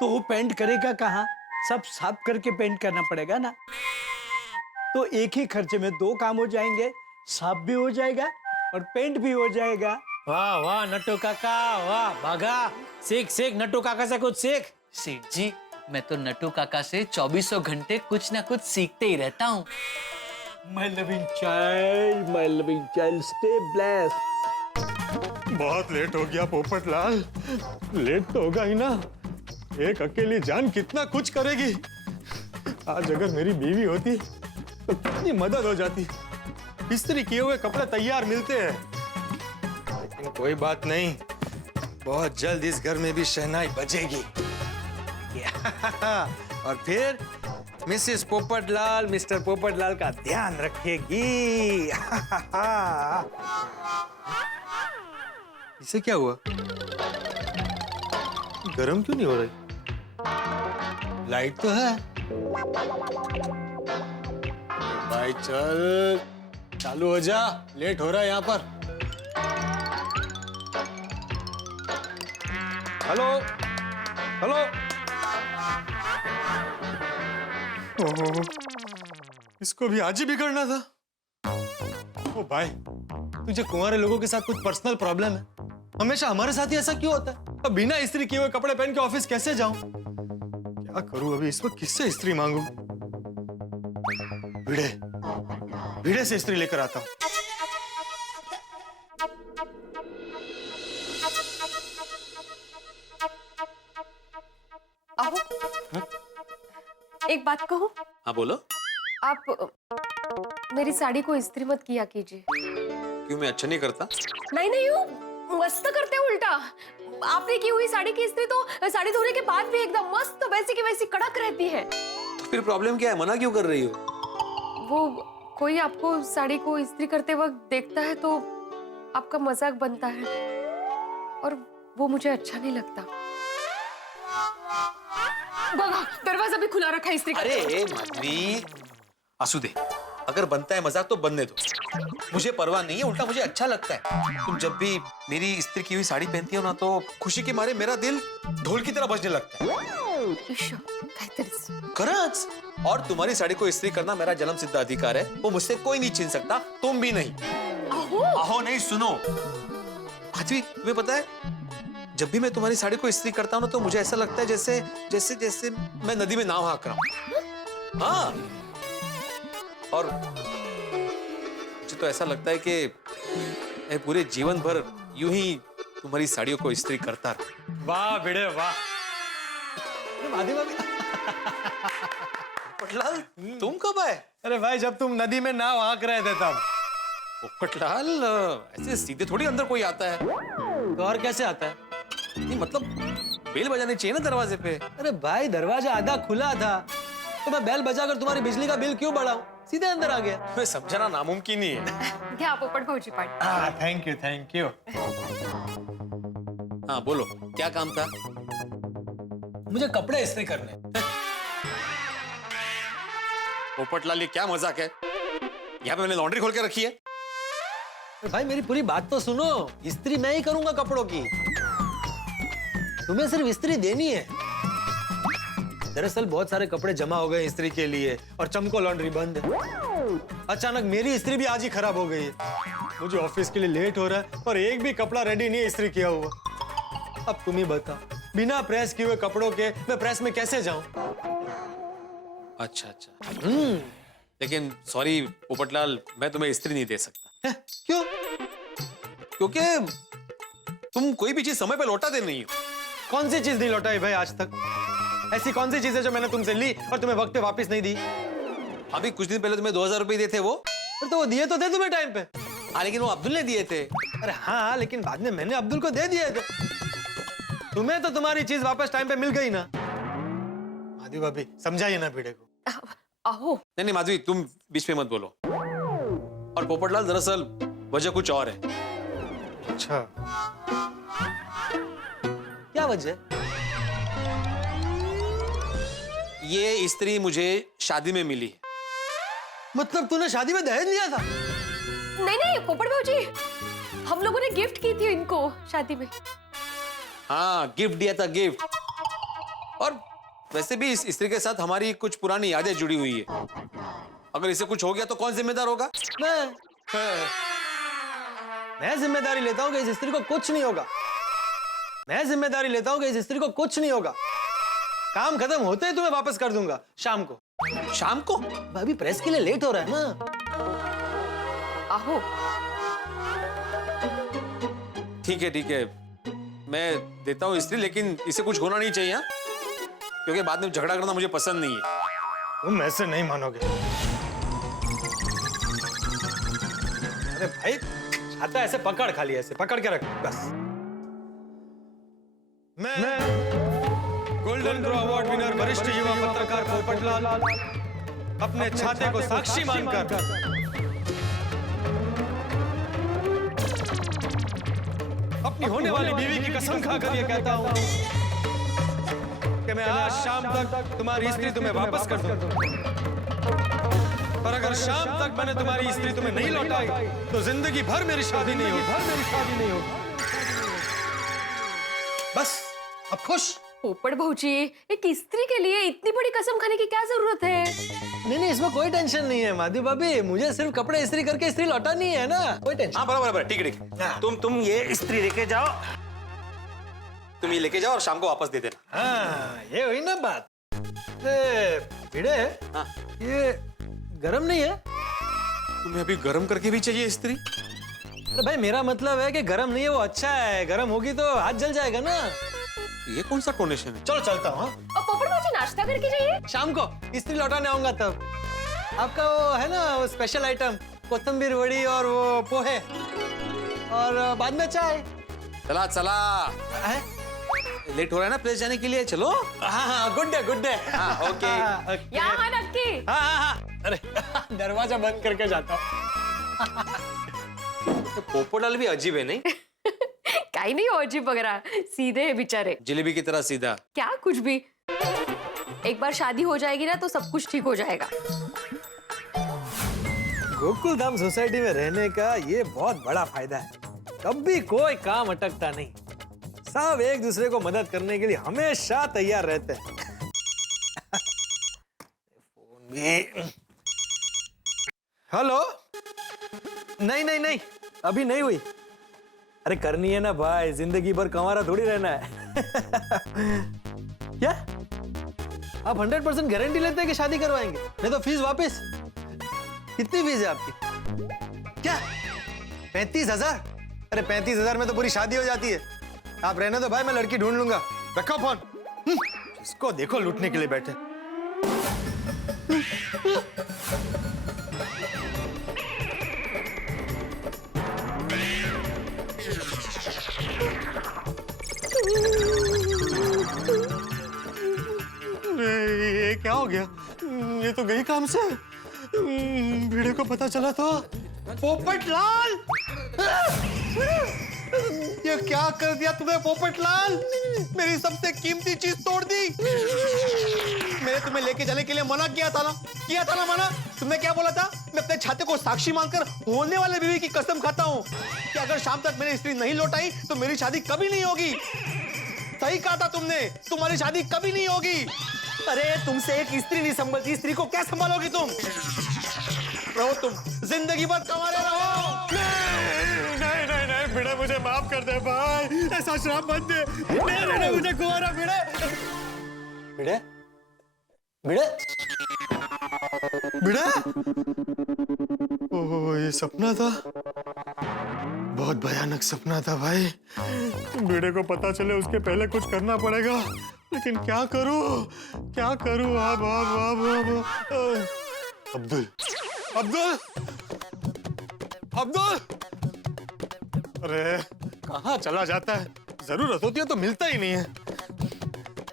तो वो पेंट करेगा कहाँ? सब साफ करके पेंट करना पड़ेगा ना। तो एक ही खर्चे में दो काम हो जाएंगे, साफ भी हो जाएगा और पेंट भी हो जाएगा। वाह वाह नट्टू काका, वाह भागा, सीख नट्टू काका से कुछ सीख। सेठ जी, मैं तो नट्टू काका से 2400 घंटे कुछ ना कुछ सीखते ही रहता हूँ। My loving child, stay blessed। बहुत लेट हो गया पोपटलाल। लेट तो होगा ही ना, एक अकेली जान कितना कुछ करेगी। आज अगर मेरी बीवी होती तो कितनी मदद हो जाती। इस्त्री किए हुए कपड़े तैयार मिलते हैं, लेकिन कोई बात नहीं, बहुत जल्द इस घर में भी शहनाई बजेगी। और फिर मिसेस पोपटलाल मिस्टर पोपटलाल का ध्यान रखेगी। इसे क्या हुआ? गरम क्यों नहीं हो रही? लाइट तो है। भाई चल, चालू हो जा, लेट हो रहा है यहाँ पर। Hello hello. ओहो, इसको भी आज ही बिगड़ना था। ओ भाई, तुझे कुंवारे लोगों के साथ कुछ पर्सनल प्रॉब्लम है? हमेशा हमारे साथ ही ऐसा क्यों होता है? अब बिना इस्त्री किए हुए कपड़े पहन के ऑफिस कैसे जाऊं? क्या करूं अभी? इस वक्त किससे इस्त्री मांगूं? भिड़े से इस्त्री लेकर आता हूं। एक बात कहूं? हाँ बोलो। आप मेरी साड़ी को इस्त्री मत किया कीजिए। क्यों, मैं अच्छा नहीं करता? नहीं, वो मस्त करते हो उल्टा। आपने की हुई साड़ी की इस्त्री तो साड़ी धोने के बाद भी एकदम मस्त वैसी की वैसी कड़क रहती है। तो फिर प्रॉब्लम क्या है? मना क्यों कर रही हो? वो कोई आपको साड़ी को इस्त्री करते वक्त देखता है तो आपका मजाक बनता है, और वो मुझे अच्छा नहीं लगता। बाबा, दरवाजा भी खुला रखा है इस्त्री करते वक्त। अरे माधवी, आंसू दे। अगर बनता है मजाक तो बनने दो, मुझे परवाह नहीं है, उल्टा मुझे अच्छा लगता है। तुम जब भी मेरी इस्त्री की हुई साड़ी पहनती हो ना, तो खुशी के मारे मेरा दिल ढोल की तरह बजने लगता है। खरच। और तुम्हारी साड़ी को इस्त्री करना मेरा जन्म सिद्ध अधिकार है, वो मुझसे कोई नहीं छीन सकता, तुम भी नहीं। आहो नहीं, सुनो माधवी, तुम्हें पता है जब भी मैं तुम्हारी साड़ी को इस्त्री करता हूँ ना तो मुझे ऐसा लगता है जैसे जैसे जैसे मैं नदी में नाव हाँक रहा हूँ। हाँ, और मुझे तो ऐसा लगता है कि मैं पूरे जीवन भर यूं ही तुम्हारी साड़ियों को इस्त्री करता रहूं। वाह भिड़े वाह। पोपटलाल, तुम कब आए? अरे भाई जब तुम नदी में नाव हाँक रहे थे तब। पोपटलाल, ऐसे सीधे थोड़ी अंदर कोई आता है। तो और कैसे आता है? नहीं मतलब बेल बजानी चाहिए ना दरवाजे पे। अरे भाई दरवाजा आधा खुला था तो मैं बेल बजाकर तुम्हारी बिजली का बिल क्यों बढ़ाऊं? सीधे अंदर आ गया। मैं समझना नामुमकिन ही है। क्या पोपट भाजी party? Thank you thank you. हाँ बोलो, क्या काम था? मुझे कपड़े इस्त्री करने। पोपटलाल, ये क्या मजाक है? यहाँ पे मैंने लॉन्ड्री खोल के रखी है। भाई मेरी पूरी बात तो सुनो। इस्त्री मैं ही करूंगा कपड़ों की, तुम्हें सिर्फ इस्त्री देनी है। दरअसल बहुत सारे कपड़े जमा हो गए इस्त्री के लिए और चमको लॉन्ड्री बंद है। अचानक मेरी इस्त्री भी आज ही खराब हो गई है। मुझे ऑफिस के लिए लेट हो रहा है और एक भी कपड़ा रेडी नहीं है इस्त्री किया हुआ। अब तुम ही बताओ, बिना प्रेस किए हुए कपड़ों के मैं प्रेस में कैसे जाऊं? अच्छा अच्छा। लेकिन सॉरी पोपटलाल, मैं तुम्हें इस्त्री नहीं दे सकता। क्यों? क्योंकि तुम कोई भी चीज समय पे लौटाते नहीं हो। कौन सी चीज नहीं लौटाई भाई आज तक? ऐसी कौन सी चीज है जो मैंने तुमसे ली और तुम्हें वक्त पे वापस नहीं दी? अभी कुछ दिन पहले तुम्हें 2000 रुपए दिए थे वो। तो वो दिए तो थे तुम्हें टाइम पे। हाँ, लेकिन वो अब्दुल ने दिए थे। अरे हाँ, लेकिन बाद में मैंने अब्दुल को दे दिए थे। तुम्हें तो तुम्हारी चीज वापस टाइम पे मिल गई ना। माधवी भाभी समझाइए ना भिड़े को। आहो। नहीं माधवी, तुम बीच में मत बोलो। और पोपटलाल, दरअसल वजह कुछ और है। अच्छा, क्या वजह? ये इस्त्री मुझे शादी में मिली है। मतलब तूने शादी में दहेज लिया था? नहीं नहीं पोपट भाजी, हम लोगों ने गिफ्ट की थी इनको शादी में। हाँ, गिफ्ट दिया था, गिफ्ट। और वैसे भी इस इस्त्री के साथ हमारी कुछ पुरानी यादें जुड़ी हुई है। अगर इसे कुछ हो गया तो कौन जिम्मेदार होगा? मैं जिम्मेदारी लेता हूँ कि इस इस्त्री को कुछ नहीं होगा। मैं जिम्मेदारी लेता हूँ कि इस इस्त्री को कुछ नहीं होगा। काम खत्म होते ही तुम्हें वापस कर दूंगा शाम को। शाम को? अभी प्रेस के लिए लेट हो रहा है ना। आहो। ठीक है, मैं देता हूँ इस्त्री, लेकिन इसे कुछ होना नहीं चाहिए। हाँ? क्योंकि बाद में झगड़ा करना मुझे पसंद नहीं है। तुम ऐसे नहीं मानोगे। अरे भाई छाता ऐसे पकड़, खाली ऐसे पकड़ के रख बस। मैं गोल्डन ग्रो अवार्ड विनर वरिष्ठ युवा पत्रकार पोपटलाल अपने छाते को साक्षी मानकर अपनी होने वाली बीवी की कसम खाकर ये कहता हूं कि मैं आज शाम तक तुम्हारी स्त्री तुम्हें वापस कर दूंगा। पर अगर शाम तक मैंने तुम्हारी स्त्री तुम्हें नहीं लौटाई तो जिंदगी भर मेरी शादी नहीं होगी। बस अब खुश? पोपट भाजी, एक स्त्री के लिए इतनी बड़ी कसम खाने की क्या जरूरत है? नहीं, इसमें कोई टेंशन नहीं है माधवी भाभी। मुझे सिर्फ कपड़े इस्त्री करके इस्त्री लौटानी है ना, कोई टेंशन। हाँ बराबर, ठीक है। तुम ये इस्त्री लेके जाओ। तुम ये लेके जाओ और शाम को वापस दे देना। हाँ, ये हुई ना बात। भिड़े, हाँ। ये गरम नहीं है? तुम्हें अभी गरम करके भी चाहिए इस्त्री? अरे भाई मेरा मतलब है कि गरम नहीं है वो अच्छा है। गरम होगी तो हाथ जल जाएगा ना। ये कौन सा टोनेशन है? चलो चलता हूँ। और पोपट भाजी नाश्ता करके जाइए। शाम को इस्त्री लौटाने आऊंगा तब। आपका वो है ना वो स्पेशल आइटम, कोथिंबीर वड़ी और वो पोहे, और बाद में चाय। चला लेट हो रहा है ना प्लेस जाने के लिए। चलो। हाँ, गुड डे। हाँ, ओके। यहाँ नक्की। हाँ। अरे दरवाजा बंद करके जाता हूँ। तो पोपटलाल भी अजीब है नहीं? काई नहीं हो अजीब वगैरह, सीधे है बेचारे। जलेबी की तरह सीधा। क्या कुछ भी। एक बार शादी हो जाएगी ना तो सब कुछ ठीक हो जाएगा। गोकुल धाम सोसाइटी में रहने का ये बहुत बड़ा फायदा है। कभी कोई काम अटकता नहीं। सब एक दूसरे को मदद करने के लिए हमेशा तैयार रहते हैं। फोन भी। हेलो। नहीं, अभी नहीं हुई। अरे करनी है ना भाई, जिंदगी भर कंवारा थोड़ी रहना है। क्या आप 100% गारंटी लेते हैं कि शादी करवाएंगे? नहीं तो फीस वापस। कितनी फीस है आपकी? क्या 35,000? अरे 35,000 में तो पूरी शादी हो जाती है। आप रहने दो भाई, मैं लड़की ढूंढ लूंगा। रखो फोन। इसको देखो लूटने के लिए बैठे। ये क्या हो गया? ये तो गई काम से। भिड़े को पता चला तो पोपटलाल, ये क्या कर दिया तुमने पोपटलाल? मेरी सबसे कीमती चीज तोड़ दी। मैंने तुम्हें लेके जाने के लिए मना किया था ना मना? तुमने क्या बोला था? मैं अपने छाते को साक्षी मानकर होने वाले बीवी की कसम खाता हूँ कि अगर शाम तक मेरी स्त्री नहीं लौट आई तो मेरी शादी कभी नहीं होगी। सही कहा था तुमने, तुम्हारी शादी कभी नहीं होगी। अरे तुमसे एक स्त्री नहीं संभलती, स्त्री को क्या संभालोगी तुम? रहो तुम जिंदगी भर कंवारे रहो। नहीं, भिड़े मुझे माफ कर दे भाई, ऐसा श्राप मत दे। नहीं, मुझे कुंवारा भिड़े। ओह, ये सपना था, बहुत भयानक सपना था भाई। भिड़े को पता चले उसके पहले कुछ करना पड़ेगा, लेकिन क्या करूं? अब अब्दुल, अरे कहाँ चला जाता है? जरूरत होती है तो मिलता ही नहीं है।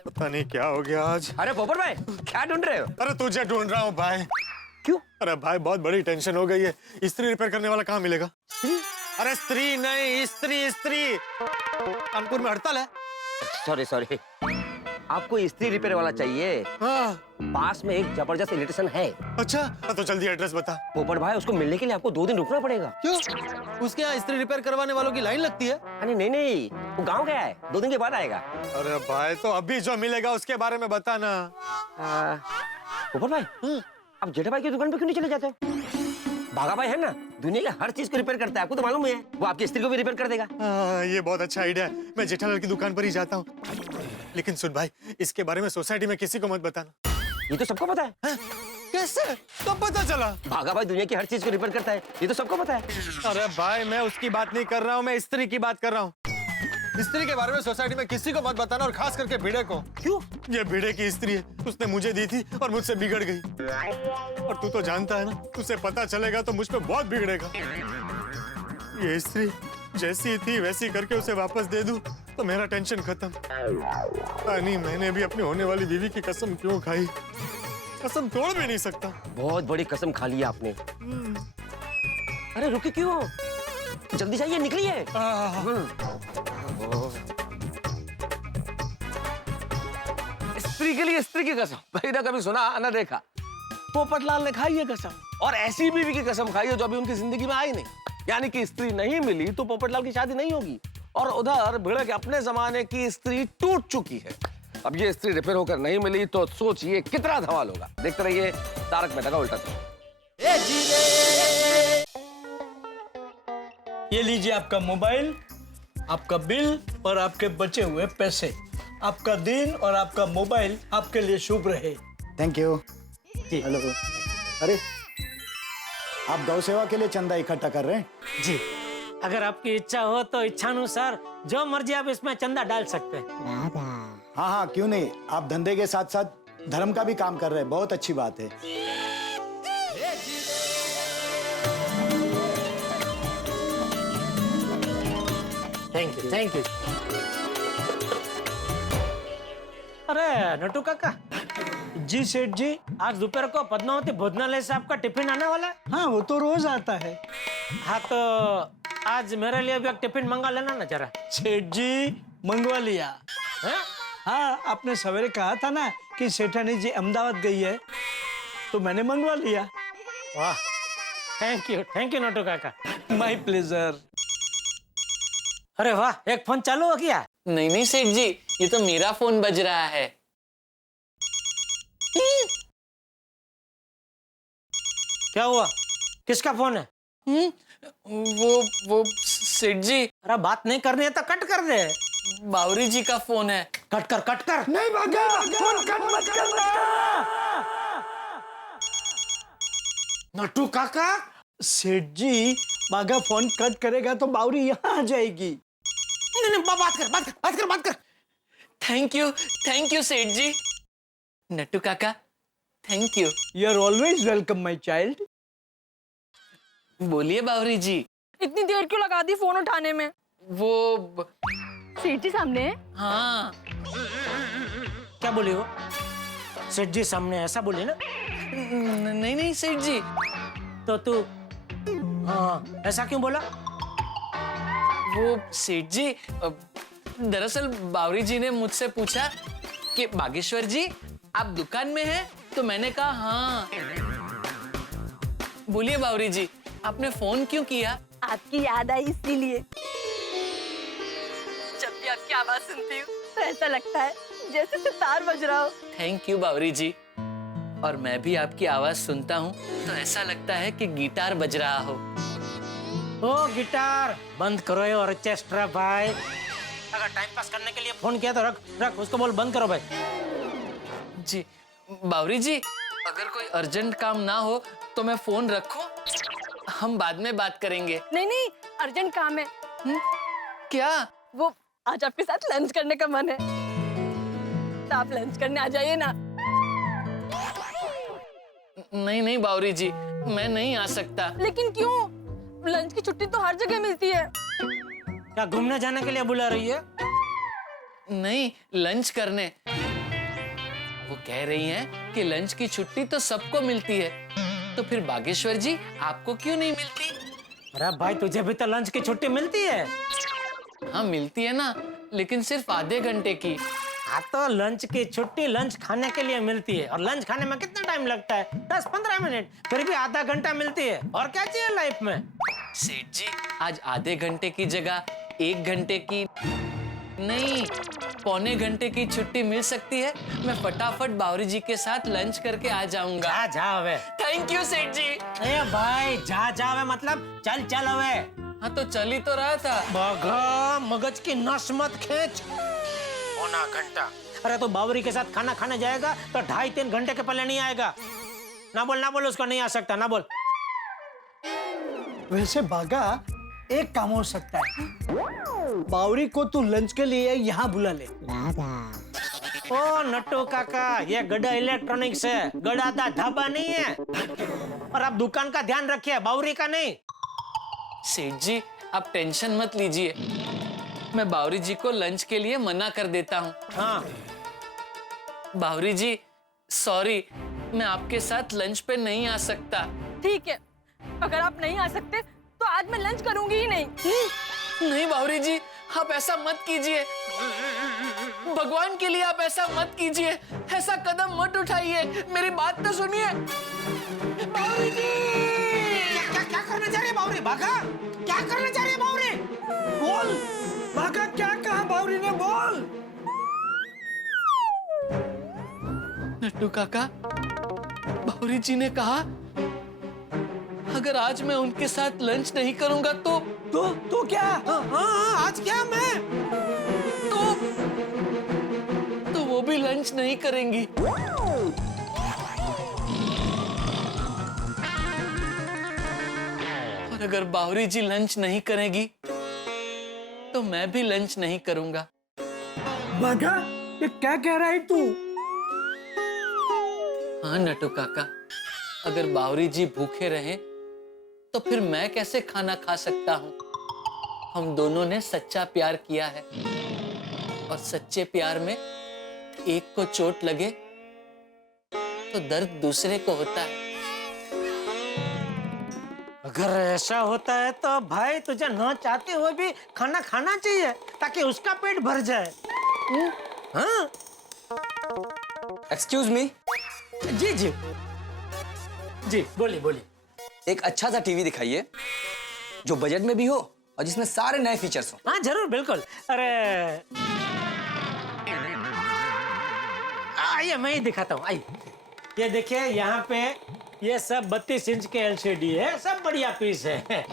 पता नहीं क्या हो गया आज। अरे पोपट भाई, क्या ढूंढ रहे हो? अरे तुझे ढूंढ रहा हूँ भाई। क्यों? अरे भाई बहुत बड़ी टेंशन हो गई है। स्त्री रिपेयर करने वाला कहाँ मिलेगा? अरे स्त्री नहीं, स्त्री। कानपुर में हड़ताल है। सॉरी, आपको स्त्री रिपेयर वाला चाहिए? हाँ। पास में एक जबरदस्त इलेक्ट्रिशियन है। अच्छा, तो जल्दी एड्रेस बता। पोपट भाई, उसको मिलने के लिए आपको 2 दिन रुकना पड़ेगा। क्यों? उसके यहाँ स्त्री रिपेयर करवाने वालों की लाइन लगती है? अरे नहीं, वो गांव गया है, 2 दिन के बाद आएगा। अरे भाई, तो अभी जो मिलेगा उसके बारे में बता ना। पोपट भाई, आप जेठा भाई की दुकान पे क्यों नहीं चले जाते? भागा भाई है ना, दुनिया के हर चीज को रिपेयर करता है, आपको तो मालूम है। वो आपकी स्त्री को भी रिपेयर कर देगा। ये बहुत अच्छा आइडिया है। मैं जेठालाल की दुकान पर ही जाता हूँ। लेकिन सुन भाई, इसके बारे में सोसाइटी में किसी को मत बताना। ये तो सबको पता है। कैसे? कब पता चला? भागा भाई दुनिया की हर चीज को रिपेयर करता है, ये तो सबको पता है। अरे भाई, मैं उसकी बात नहीं कर रहा हूँ, मैं स्त्री की बात कर रहा हूँ। स्त्री के बारे में सोसाइटी में किसी को मत बताना, और खास करके भिड़े को। क्यों? ये भिड़े की स्त्री है, उसने मुझे दी थी और मुझसे बिगड़ गई। और तू तो जानता है ना, उसे पता चलेगा तो मुझ पे बहुत बिगड़ेगा। ये स्त्री जैसी थी वैसी करके उसे वापस दे दूं तो मेरा टेंशन खत्म। नहीं, मैंने भी अपनी होने वाली बीवी की कसम क्यों खाई? कसम तोड़ भी नहीं सकता। बहुत बड़ी कसम खा ली आपने। अरे रुके क्यों? जल्दी जाइए, निकलिए। स्त्री के लिए स्त्री की कसम भाई, ना कभी सुना ना देखा। पोपटलाल ने खाई है कसम, और ऐसी बीवी की कसम खाई है जो अभी उनकी जिंदगी में आई नहीं। यानी कि स्त्री नहीं मिली तो पोपटलाल की शादी नहीं होगी, और उधर भिड़े के अपने जमाने की स्त्री टूट चुकी है। अब ये स्त्री रिपेयर होकर नहीं मिली तो सोचिए कितना धमाल होगा। देखते रहिए तारक मेहता का उल्टा चश्मा। ये लीजिए आपका मोबाइल, आपका बिल और आपके बचे हुए पैसे। आपका दिन और आपका मोबाइल आपके लिए शुभ रहे। Thank you. हेलो। अरे आप गौ सेवा के लिए चंदा इकट्ठा कर रहे हैं? जी, अगर आपकी इच्छा हो तो इच्छानुसार जो मर्जी आप इसमें चंदा डाल सकते हैं। हाँ, क्यों नहीं। आप धंधे के साथ साथ धर्म का भी काम कर रहे हैं, बहुत अच्छी बात है। Thank you. अरे नटू काका। जी सेठ जी। आज दोपहर को पद्मावती भोजनालय से आपका टिफिन आने वाला है? हाँ, वो तो रोज आता है। हाँ, तो आज मेरे लिए भी एक टिफिन मंगा लेना ना जरा। सेठ जी मंगवा लिया है? हाँ, आपने सवेरे कहा था ना कि सेठानी जी अहमदाबाद गई है, तो मैंने मंगवा लिया। वाह, थैंक यू नटू काका। My pleasure. अरे वाह, एक फोन चालू हो गया? नहीं सेठ जी, ये तो मेरा फोन बज रहा है। क्या हुआ? किसका फोन है? वो सेठ जी, अरे बात नहीं करनी है तो कट कर दे। बावरी जी का फोन है। कट कर। नहीं भागा, फोन कट मत करना। नट्टू काका, सेठ जी, बागा फोन कट करेगा तो बावरी यहाँ आ जाएगी। नहीं बात कर। थैंक यू सेठ जी। नट्टू काका, thank you. You are always welcome my child. बोलिए बावरी जी। इतनी देर क्यों लगा दी फोन उठाने में? वो सेठ जी सामने है? हाँ। क्या बोली वो? सेठ जी सामने ऐसा बोली ना? नहीं सेठ जी। तो तू हाँ ऐसा क्यों बोला? वो सेठ जी, दरअसल बावरी जी ने मुझसे पूछा कि बागेश्वर जी आप दुकान में हैं, तो मैंने कहा हाँ। बोलिए बावरी जी, आपने फोन क्यों किया? आपकी याद आई इसीलिए। जब भी आपकी आवाज सुनती हूँ तो ऐसा लगता है जैसे सितार बज रहा हो। थैंक यू बावरी जी। और मैं भी आपकी आवाज सुनता हूँ तो ऐसा लगता है कि गिटार बज रहा हो। ओ गिटार बंद करो ये ऑर्केस्ट्रा भाई। अगर टाइम पास करने के लिए फोन किया तो रख उसको बोल बंद करो भाई। जी बावरी जी, अगर कोई अर्जेंट काम ना हो तो मैं फोन रखूं? हम बाद में बात करेंगे। नहीं अर्जेंट काम है। क्या? वो आज आपके साथ लंच करने का मन है, तो आप लंच करने आ जाइए ना। नहीं बावरी जी, मैं नहीं आ सकता। लेकिन क्यों? लंच की छुट्टी तो हर जगह मिलती है। क्या घूमने जाने के लिए बुला रही है? नहीं, लंच करने। वो कह रही हैं कि लंच की छुट्टी तो सबको मिलती है, तो फिर बागेश्वर जी आपको क्यों नहीं मिलती? अरे भाई तुझे भी तो लंच की छुट्टी मिलती है। हाँ मिलती है ना, लेकिन सिर्फ आधे घंटे की। हाँ तो लंच की छुट्टी लंच खाने के लिए मिलती है, और लंच खाने में कितना टाइम लगता है? 10-15 मिनट, फिर भी आधा घंटा मिलती है। और क्या चाहिए लाइफ में? सेठ जी, आज आधे घंटे की जगह 1 घंटे की नहीं, पौने घंटे की छुट्टी मिल सकती है। मैं फटाफट बावरी जी के साथ लंच करके आ जाऊंगा। जा वे। थैंक यू सेठ जी। अरे भाई जा वे मतलब चल वे। हाँ तो चल ही तो रहा था। बगा मगज की नस मत खींच। पौना घंटा। अरे तो बावरी के साथ खाना खाने जाएगा तो 2.5-3 घंटे के पहले नहीं आएगा। ना बोल उसको नहीं आ सकता, ना बोल। वैसे बागा एक काम हो सकता है, बावरी को तू लंच के लिए यहाँ बुला ले। ओ नट्टू काका, ये गड़ा इलेक्ट्रॉनिक्स है, गड़ा ढाबा नहीं है। और आप दुकान का ध्यान रखिए, बावरी का नहीं। सेठ जी आप टेंशन मत लीजिए, मैं बावरी जी को लंच के लिए मना कर देता हूँ। हाँ बावरी जी सॉरी, मैं आपके साथ लंच पे नहीं आ सकता। ठीक है, अगर आप नहीं आ सकते तो आज मैं लंच करूंगी ही नहीं। नहीं बावरी जी, आप ऐसा मत कीजिए, भगवान के लिए आप ऐसा मत कीजिए, ऐसा कदम मत उठाइए, मेरी बात तो सुनिए। बावरी जी! क्या करने जा रही है बावरी? भागा, क्या करने जा रही है बावरी? बोल भागा, क्या कहा बावरी ने? बोल। नट्टू काका, बावरी जी ने कहा अगर आज मैं उनके साथ लंच नहीं करूंगा तो क्या? हाँ आज क्या मैं? तो वो भी लंच नहीं करेंगी। और अगर बावरी जी लंच नहीं करेगी तो मैं भी लंच नहीं करूंगा। बागा, ये क्या कह रहा है तू? हाँ नट्टू काका, अगर बावरी जी भूखे रहे तो फिर मैं कैसे खाना खा सकता हूँ? हम दोनों ने सच्चा प्यार किया है, और सच्चे प्यार में एक को चोट लगे तो दर्द दूसरे को होता है। अगर ऐसा होता है तो भाई तुझे न चाहते हुए भी खाना खाना चाहिए, ताकि उसका पेट भर जाए। हाँ? Excuse me. जी बोलिए। एक अच्छा सा टीवी दिखाइए जो बजट में भी हो और जिसमें सारे नए फीचर्स हो। हाँ जरूर, बिल्कुल। अरे आइए मैं ही दिखाता हूँ, आइए। ये देखिए, यहाँ पे ये सब 32 इंच के LCD है, सब बढ़िया पीस है।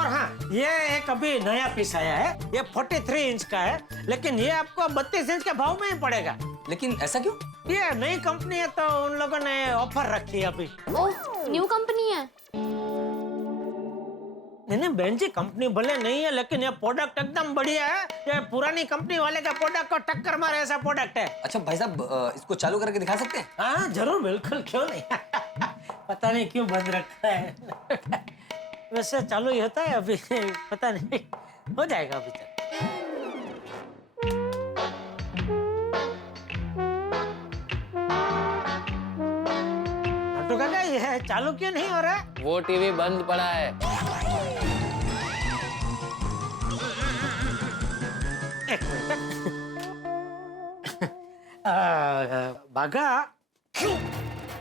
और हाँ, ये एक अभी नया पीस आया है, ये 43 इंच का है, लेकिन ये आपको 32 इंच के भाव में ही पड़ेगा। लेकिन ऐसा क्यों? ये नई कंपनी है तो उन लोगों ने ऑफर रखी है अभी। ओह, न्यू कंपनी है? नहीं बहन जी, कंपनी भले नहीं है लेकिन ये प्रोडक्ट एकदम बढ़िया है। ये पुरानी कंपनी वाले का प्रोडक्ट को टक्कर मारे ऐसा प्रोडक्ट है। अच्छा भाई साहब, इसको चालू करके दिखा सकते हैं? हाँ जरूर, बिल्कुल, क्यों नहीं। पता नहीं क्यों बंद रखा है। वैसे चालू ही होता है अभी, पता नहीं, हो जाएगा अभी तक। तो काका, ये चालू क्यों नहीं हो रहा है? वो टीवी बंद पड़ा है। एक मिनट। बागा,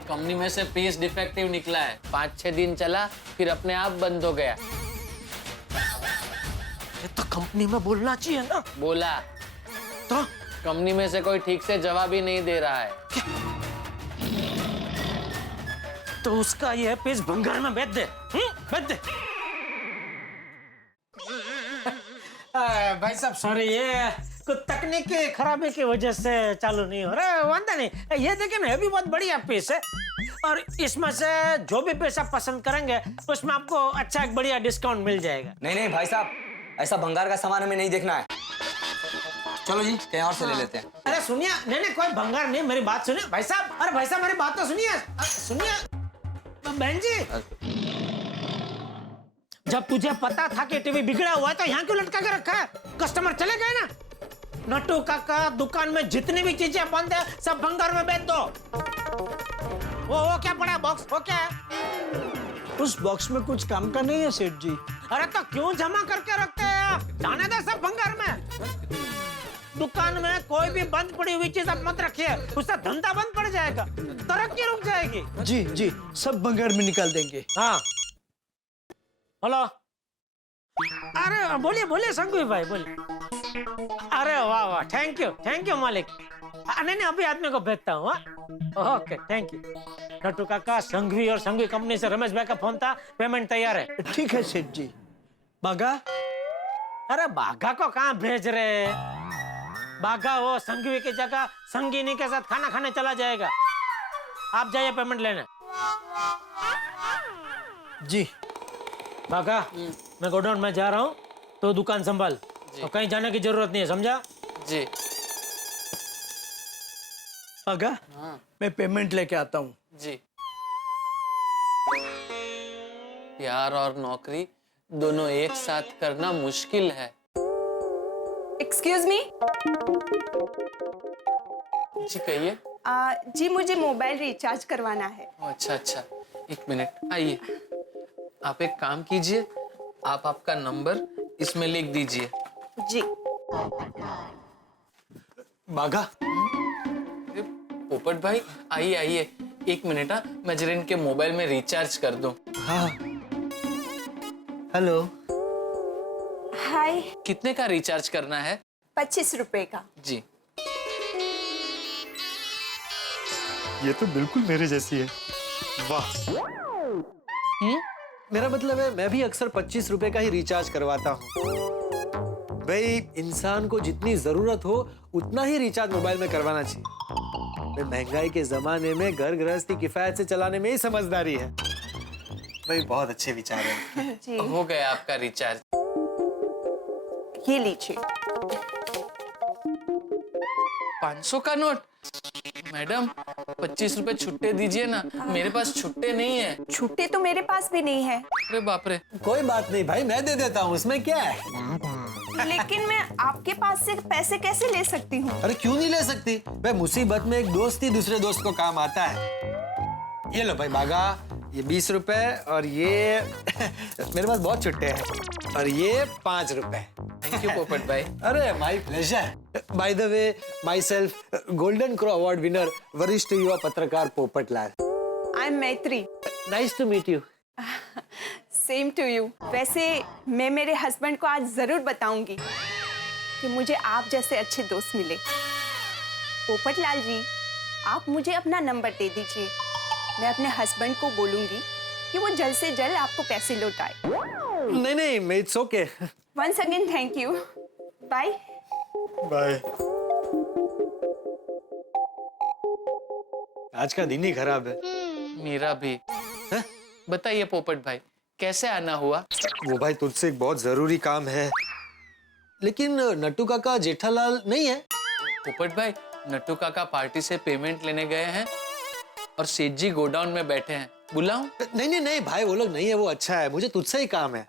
कंपनी में से पीस डिफेक्टिव निकला है, 5-6 दिन चला, फिर अपने आप बंद हो गया। ये तो कंपनी में बोलना चाहिए ना। बोला तो कंपनी में से कोई ठीक से जवाब ही नहीं दे रहा है। तो उसका ये पीस भंगार में बेच दे, बेच दे। भाई साहब सॉरी, ये कुछ तकनीकी खराबी की वजह से चालू नहीं हो रहा है। वांदा नहीं, ये देखिए ना, ये भी बहुत बढ़िया पीस है और इसमें से जो भी पीस आप पसंद करेंगे उसमें आपको अच्छा एक बढ़िया डिस्काउंट मिल जाएगा। नहीं भाई साहब, ऐसा भंगार का सामान हमें नहीं देखना है। चलो जी, कहीं और से ले लेते हैं। अरे सुनिए, नहीं कोई भंगार नहीं, मेरी बात सुनिए भाई साहब। अरे भाई साहब, मेरी बात तो सुनिए, सुनिए बहन जी। जब तुझे पता था कि टीवी बिगड़ा हुआ है तो यहाँ क्यों लटका के रखा है? कस्टमर चले गए ना। नट्टू काका, दुकान में जितनी भी चीजें बंद है सब भंगार में बेच दो। वो क्या पड़ा है बॉक्स? वो क्या है? उस बॉक्स में कुछ काम का नहीं है सेठ जी। अरे तो क्यों जमा करके रखते हैं आप? जाने दे सब भंगार में। दुकान में कोई भी बंद पड़ी हुई चीज आप मत रखिए, उससे धंधा बंद पड़ जाएगा, तरक्की रुक जाएगी। जी जी, सब भंगार में निकाल देंगे। हाँ हेलो, अरे बोलिए बोलिए संघवी भाई, बोलिए। अरे वाह वाह, थैंक यू मालिक। नहीं अभी आदमी को भेजता हूँ। Okay, thank you. नट्टू काका, संघवी और संघवी कंपनी से रमेश भाई का फोन था, पेमेंट तैयार है। ठीक है सेठ जी। बागा? अरे बागा को कहाँ भेज रहे? बागा वो संघवी की जगह संगीनी के साथ खाना खाने चला जाएगा। आप जाइए पेमेंट लेने। जी बागा, मैं गोडाउन में जा रहा हूँ तो दुकान संभाल, तो कहीं जाने की जरूरत नहीं है, समझा? जी। बागा, मैं पेमेंट लेके आता हूँ। जी। प्यार और नौकरी दोनों एक साथ करना मुश्किल है। Excuse me. जी कहिए। जी मुझे मोबाइल रिचार्ज करवाना है। अच्छा, एक मिनट, आइए। आप एक काम कीजिए, आप आपका नंबर इसमें लिख दीजिए। जी। बागा? पोपट भाई, आइए, एक मिनट। मैं जरा इनके मोबाइल में रिचार्ज कर दूं। हाँ। हेलो। हाय। कितने का रिचार्ज करना है? 25 रुपए का। जी। ये तो बिल्कुल मेरे जैसी है। वाह। मेरा मतलब है, मैं भी अक्सर 25 रुपए का ही रिचार्ज करवाता हूँ। भाई, इंसान को जितनी जरूरत हो उतना ही रिचार्ज मोबाइल में करवाना चाहिए। महंगाई के जमाने में घर गृहस्थी किफायत से चलाने में ही समझदारी है। भाई बहुत अच्छे विचार हैं। जी। हो गया आपका रिचार्ज। ये लीजिए। 500 का नोट? मैडम 25 रुपए छुट्टे दीजिए ना, मेरे पास छुट्टे नहीं है। छुट्टे तो मेरे पास भी नहीं है। अरे बाप रे। कोई बात नहीं भाई, मैं दे देता हूँ, उसमें क्या है। लेकिन मैं आपके पास से पैसे कैसे ले सकती हूँ? अरे क्यों नहीं ले सकती? भाई मुसीबत में एक दोस्त ही दूसरे दोस्त को काम आता है। ये लो भाई बागा, ये 20 रुपए और ये मेरे पास बहुत छुट्टे हैं, और ये 5 रुपए। थैंक यू पोपट भाई। अरे my pleasure. By the way, my self golden crow award winner वरिष्ठ युवा पत्रकार Popat Lal. I am Maitri. Nice to meet you. Same to you. वैसे मैं मेरे हस्बैंड को आज जरूर बताऊंगी कि मुझे आप जैसे अच्छे दोस्त मिले। पोपट लाल जी, आप मुझे अपना नंबर दे दीजिए, मैं अपने हस्बैंड को बोलूंगी कि वो जल्द से जल्द आपको पैसे लौटाए। नहीं नहीं, it's okay. Once again thank you. Bye. Bye. आज का दिन ही खराब है। मेरा भी। बताइए पोपट भाई, कैसे आना हुआ? वो भाई तुझसे एक बहुत जरूरी काम है, लेकिन नट्टू काका जेठालाल नहीं है। पोपट भाई, नट्टू काका पार्टी से पेमेंट लेने गए हैं और सेठ जी गोडाउन में बैठे हैं। बुलाऊं? नहीं नहीं नहीं भाई, वो लोग नहीं है, वो अच्छा है। मुझे तुझसे ही काम है।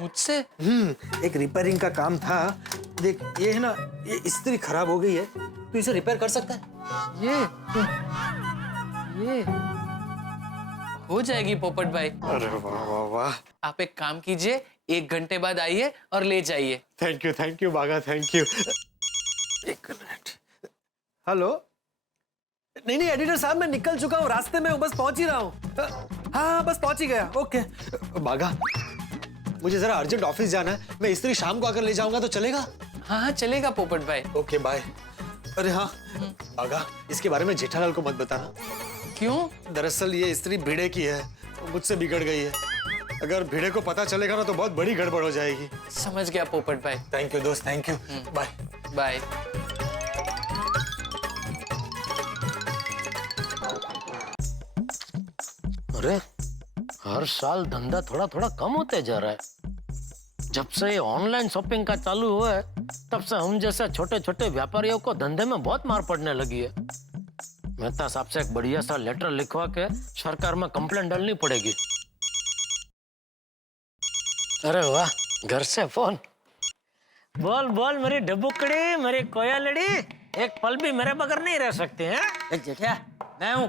मुझसे? एक रिपेयरिंग का काम था। देख ये है ना, ये इस्त्री खराब हो गई है, तू इसे रिपेयर कर सकता है? ये हो जाएगी पोपट भाई। अरे वाह वाह वाह। आप एक काम कीजिए, 1 घंटे बाद आइए और ले जाइए। थैंक यू बागा, थैंक यू। एक मिनट। हेलो। नहीं नहीं एडिटर साहब, मैं निकल चुका हूँ, रास्ते में हूँ, बस पहुंच ही रहा हूँ। हाँ बस पहुंच ही गया। ओके बागा, मुझे जरा अर्जेंट ऑफिस जाना है, मैं इस्त्री शाम को आकर ले जाऊंगा तो चलेगा? हाँ चलेगा पोपट भाई। Okay bye. अरे हाँ बागा, इसके बारे में जेठालाल को मत बताना। क्यों? दरअसल ये इस्त्री भिड़े की है, मुझसे बिगड़ गई है। अगर भिड़े को पता चलेगा ना तो बहुत बड़ी गड़बड़ हो जाएगी। समझ गया पोपट भाई। थैंक यू दोस्त, थैंक यू। Bye bye. अरे हर साल धंधा थोड़ा थोड़ा कम होते जा रहा है। जब से ये ऑनलाइन शॉपिंग का चालू हुआ है, तब से हम जैसे छोटे छोटे व्यापारियों को धंधे में बहुत मार पड़ने लगी है। मेहता साहब से एक बढ़िया सा लेटर लिखवा के सरकार में कंप्लेंट डालनी पड़ेगी। अरे वाह, घर से फोन। बोल बोल मेरी डब्बुकड़ी, मेरी कोयलड़ी, एक पल भी मेरे बगैर नहीं रह सकते हैं। जेठिया, मैं हूँ।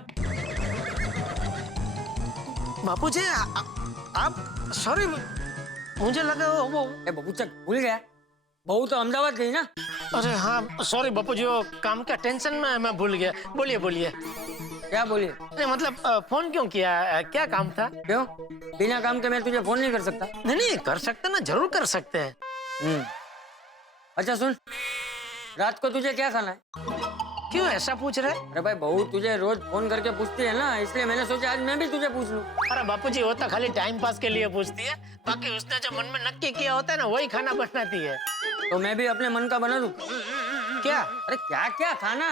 बापूजी आप सॉरी, मुझे लगा वो बबूचक भूल गया, बहू तो अहमदाबाद गई ना। अरे हाँ सॉरी बापूजी, वो काम का टेंशन में मैं भूल गया। बोलिए बोलिए। क्या बोलिए? नहीं मतलब फोन क्यों किया, क्या काम था? क्यों? बिना काम के मैं तुझे फोन नहीं कर सकता। नहीं नहीं कर सकते ना, जरूर कर सकते हैं। अच्छा सुन, रात को तुझे क्या खाना है? क्यों ऐसा पूछ रहे? अरे भाई बहू तुझे रोज फोन करके पूछती है ना, इसलिए मैंने सोचा आज मैं भी तुझे पूछ लूं। अरे बापूजी वो तो खाली टाइम पास के लिए पूछती है, बाकी उसने जो मन में नक्की किया होता है ना वही खाना बनाती है। तो मैं भी अपने मन का बना लूं? क्या? अरे क्या क्या खाना?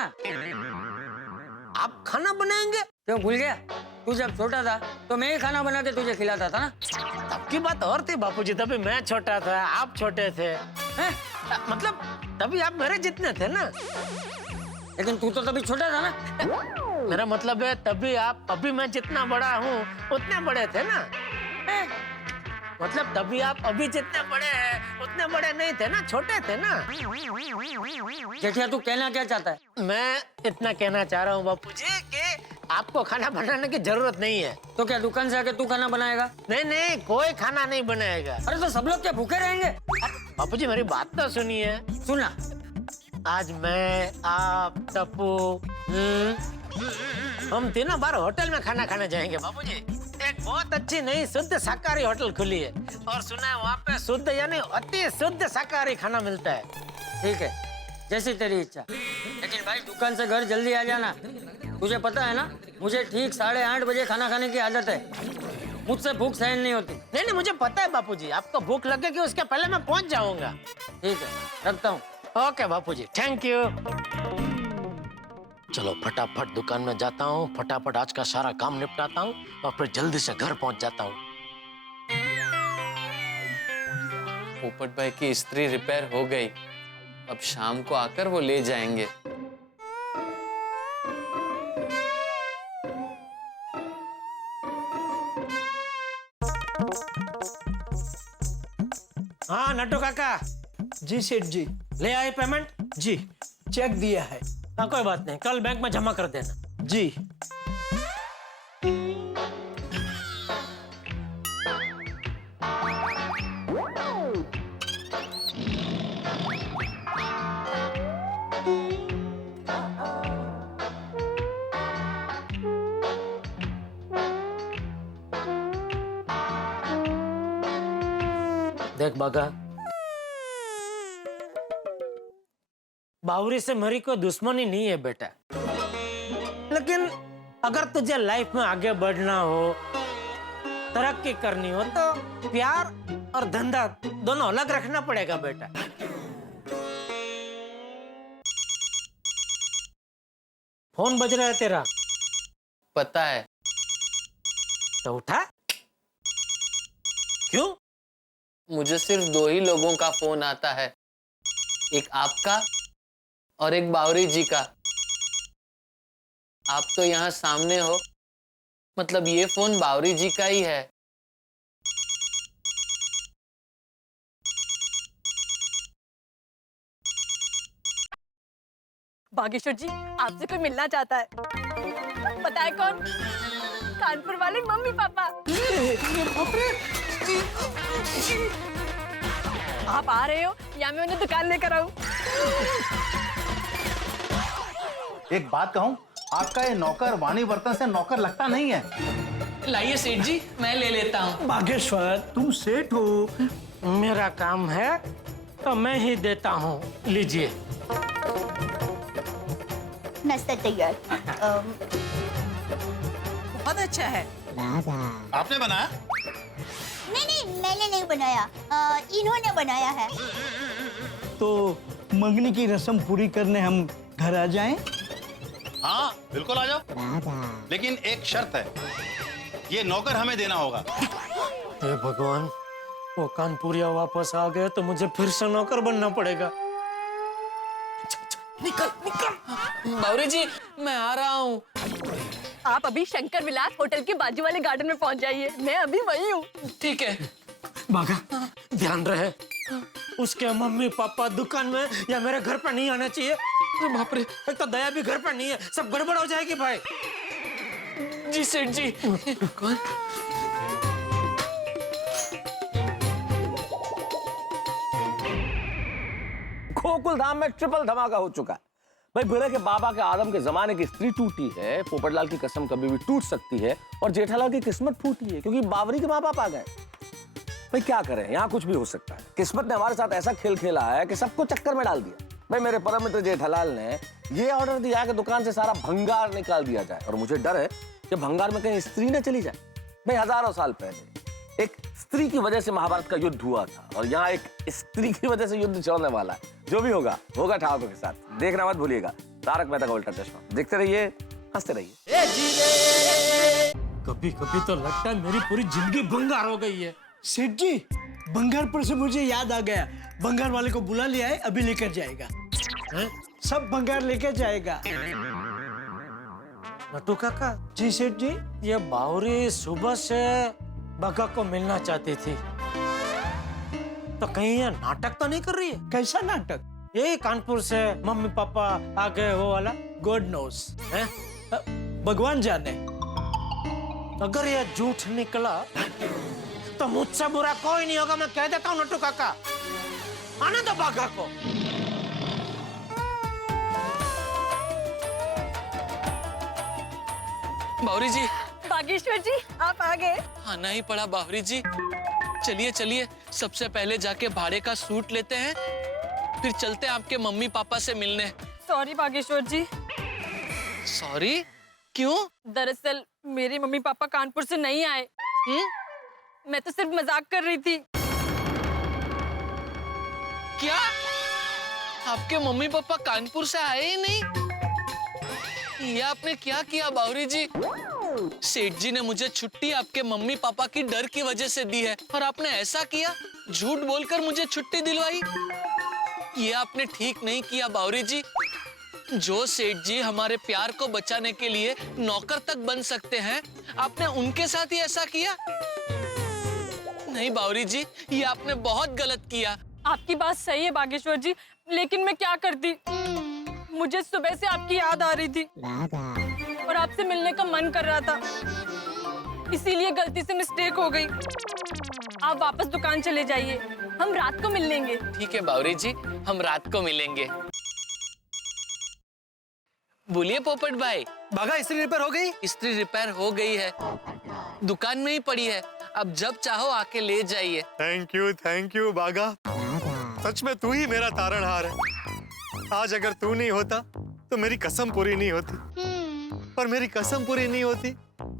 आप खाना बनाएंगे? क्यों भूल गया? तू जब छोटा था तो मैं ही खाना बना के तुझे खिलाता था ना। तब की बात और थी बापूजी, तभी मैं छोटा था, आप छोटे थे। मतलब तभी आप मेरे जितने थे ना। लेकिन तू तो तभी छोटा था ना। मेरा मतलब है तभी आप, अभी मैं जितना बड़ा हूँ उतने बड़े थे ना। मतलब तभी आप अभी जितने बड़े हैं उतने बड़े नहीं थे ना, छोटे थे ना। जेठिया तू कहना क्या चाहता है? मैं इतना कहना चाह रहा हूँ बापूजी कि आपको खाना बनाने की जरूरत नहीं है। तो क्या दुकान से आके तू खाना बनाएगा? नहीं नहीं, कोई खाना नहीं बनाएगा। अरे तो सब लोग क्या भूखे रहेंगे? बापूजी मेरी बात तो सुनिए। सुना। आज मैं, आप, टप्पू, हम तीनों बार होटल में खाना खाने जाएंगे बापूजी। एक बहुत अच्छी नई शुद्ध शाकाहारी होटल खुली है और सुना है वहाँ पे शुद्ध यानी अति शुद्ध शाकाहारी खाना मिलता है। ठीक है, जैसी तेरी इच्छा। लेकिन भाई दुकान से घर जल्दी आ जाना। तुझे पता है ना, मुझे ठीक 8:30 बजे खाना खाने की आदत है। मुझसे भूख सहन नहीं होती। नहीं नहीं मुझे पता है बापूजी, आपको भूख लगेगी उसके पहले मैं पहुँच जाऊंगा। ठीक है, रखता हूँ। Okay Bapuji, thank you. चलो फटाफट दुकान में जाता हूँ, फटाफट आज का सारा काम निपटाता हूँ और फिर जल्दी से घर पहुंच जाता हूँ। पोपट भाई की इस्त्री रिपेयर हो गई, अब शाम को आकर वो ले जाएंगे। हाँ नट्टू काका। जी सेठ जी। ले आए पेमेंट? जी चेक दिया है। हाँ कोई बात नहीं, कल बैंक में जमा कर देना। जी। देख बागा, बावरी से मेरी कोई दुश्मनी नहीं है बेटा, लेकिन अगर तुझे लाइफ में आगे बढ़ना हो तरक्की करनी हो तो प्यार और धंधा दोनों अलग रखना पड़ेगा बेटा। फोन बज रहा है तेरा, पता है। तो उठा। क्यों? मुझे सिर्फ 2 ही लोगों का फोन आता है, एक आपका और एक बावरी जी का। आप तो यहाँ सामने हो, मतलब ये फोन बावरी जी का ही है। बागेश्वर जी, आपसे कोई मिलना चाहता है। पता है कौन? कानपुर वाले मम्मी पापा। आप आ रहे हो या मैं उन्हें दुकान लेकर आऊं? एक बात कहूं, आपका ये नौकर वाणी बर्तन से नौकर लगता नहीं है। लाइए सेठ जी, मैं ले लेता हूँ। बागेश्वर, तुम सेठ हो। मेरा काम है तो मैं ही देता हूँ, लीजिए। नाश्ता तैयार। बहुत अच्छा है। आपने बनाया? नहीं, मैंने नहीं बनाया, इन्होंने बनाया है। तो मंगनी की रस्म पूरी करने हम घर आ जाएं? हाँ बिल्कुल आ जाओ, लेकिन एक शर्त है, ये नौकर हमें देना होगा। हे भगवान, वो कानपुरिया वापस आ गए तो मुझे फिर से नौकर बनना पड़ेगा। निकल निकल। बावरी जी, मैं आ रहा हूँ। आप अभी शंकर विलास होटल के बाजू वाले गार्डन में पहुंच जाइए, मैं अभी वहीं हूँ। ठीक है। बागा, ध्यान रहे, उसके मम्मी पापा दुकान में या मेरे घर पर नहीं आना चाहिए। बाप रे, एक तो दया भी घर पर नहीं है, सब गड़बड़ हो जाएगी भाई। जी सेठ जी। कौन? गोकुल धाम में ट्रिपल धमाका हो चुका है भाई। भिड़े के बाबा के आदम के जमाने की स्त्री टूटी है, पोपटलाल की कसम कभी भी टूट सकती है, और जेठालाल की किस्मत फूटी है क्योंकि बावरी के माँ बाप आ गए। भाई क्या करें, यहाँ कुछ भी हो सकता है। किस्मत ने हमारे साथ ऐसा खेल खेला है कि सबको चक्कर में डाल दिया। भाई मेरे परम मित्र जेठालाल ने ये ऑर्डर दिया कि दुकान से सारा भंगार निकाल दिया जाए, और मुझे डर है कि भंगार में कहीं स्त्री न चली जाए। भाई हजारों साल पहले एक स्त्री की वजह से महाभारत का युद्ध हुआ था, और यहाँ एक स्त्री की वजह से युद्ध चलने वाला है। जो भी होगा होगा ठाकुर के साथ। देखना मत भूलिएगा तारक मेहता का उल्टा चश्मा। देखते रहिए, हंसते रहिए। कभी कभी तो लगता है मेरी पूरी जिंदगी भंगार हो गई है। सेठ जी, भंगार पर से मुझे याद आ गया, भंगार वाले को बुला लिया है, अभी लेकर जाएगा। सब भंगार लेकर जाएगा। नटू काका। जी सेठ जी। ये बावरी सुबह से बगा को मिलना चाहती थी, तो कहीं ये नाटक तो नहीं कर रही है? कैसा नाटक? यही कानपुर से मम्मी पापा आ गए वो वाला। गॉड नोस, भगवान जाने। अगर ये झूठ निकला तो मुझसे बुरा कोई नहीं होगा, मैं कह देता हूँ नटू काका। आने दो बागा को। बावरी जी। बागेश्वर जी, आप आ गए। आना ही पड़ा बावरी जी। चलिए चलिए, सबसे पहले जाके भाड़े का सूट लेते हैं, फिर चलते हैं आपके मम्मी पापा से मिलने। सॉरी बागेश्वर जी। सॉरी? क्यों? दरअसल मेरे मम्मी पापा कानपुर से नहीं आए। मैं तो सिर्फ मजाक कर रही थी। क्या? आपके मम्मी पापा कानपुर से आए ही नहीं? ये आपने क्या किया बावरी जी? सेठ जी ने मुझे छुट्टी आपके मम्मी पापा की डर की वजह से दी है, और आपने ऐसा किया, झूठ बोलकर मुझे छुट्टी दिलवाई। ये आपने ठीक नहीं किया बावरी जी। जो सेठ जी हमारे प्यार को बचाने के लिए नौकर तक बन सकते हैं, आपने उनके साथ ही ऐसा किया? नहीं बावरी जी, ये आपने बहुत गलत किया। आपकी बात सही है बागेश्वर जी, लेकिन मैं क्या करती? मुझे सुबह से आपकी याद आ रही थी और आपसे मिलने का मन कर रहा था, इसीलिए गलती से मिस्टेक हो गई। आप वापस दुकान चले जाइए, हम रात को मिल लेंगे। ठीक है बावरी जी, हम रात को मिलेंगे। बोलिए पोपट भाई। बागा, इस्त्री रिपेयर हो गई? इस्त्री रिपेयर हो गई है, दुकान में ही पड़ी है, अब जब चाहो आके ले जाइए। थैंक यू बागा, सच में तू ही मेरा तारणहार है। आज अगर तू नहीं होता तो मेरी कसम पूरी नहीं होती, और मेरी कसम पूरी नहीं होती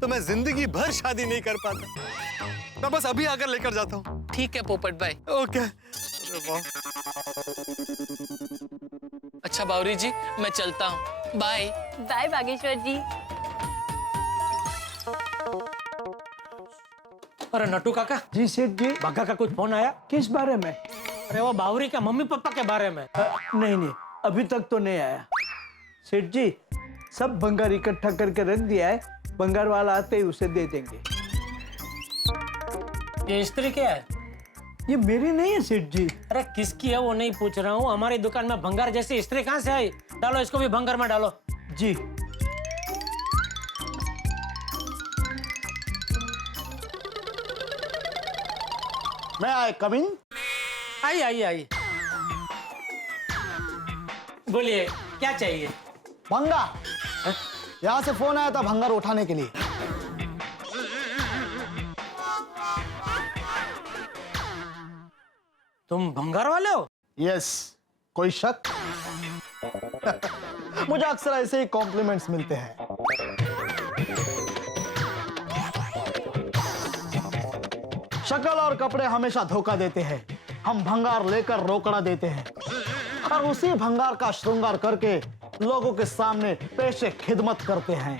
तो मैं जिंदगी भर शादी नहीं कर पाता। मैं बस अभी आकर लेकर जाता हूँ। ठीक है पोपट भाई। ओके। अरे वाह। अच्छा बावरी जी, मैं चलता हूँ। बाय। बाय बागेश्वर जी। अरे नट्टू काका। जी सेठ जी। बागा का कुछ फोन आया? किस बारे में? अरे वो बावरी के मम्मी पापा के बारे में। नहीं नहीं, अभी तक तो नहीं आया। सेठ जी, सब भंगार इकट्ठा करके रख दिया है, भंगार वाला आते ही उसे दे देंगे। ये स्त्री क्या है? ये मेरी नहीं है सेठ जी। अरे किसकी है वो नहीं पूछ रहा हूँ, हमारी दुकान में भंगार जैसी स्त्री कहाँ से आई? डालो इसको भी भंगार में डालो। जी। मैं आई कमिंग? आई आई आई। बोलिए क्या चाहिए? भंगार। यहाँ से फोन आया था भंगार उठाने के लिए। तुम भंगार वाले हो? यस। कोई शक? मुझे अक्सर ऐसे ही कॉम्प्लीमेंट्स मिलते हैं। शक्ल और कपड़े हमेशा धोखा देते हैं। हम भंगार लेकर रोकड़ा देते हैं और उसी भंगार का श्रृंगार करके लोगों के सामने पेशे खिदमत करते हैं।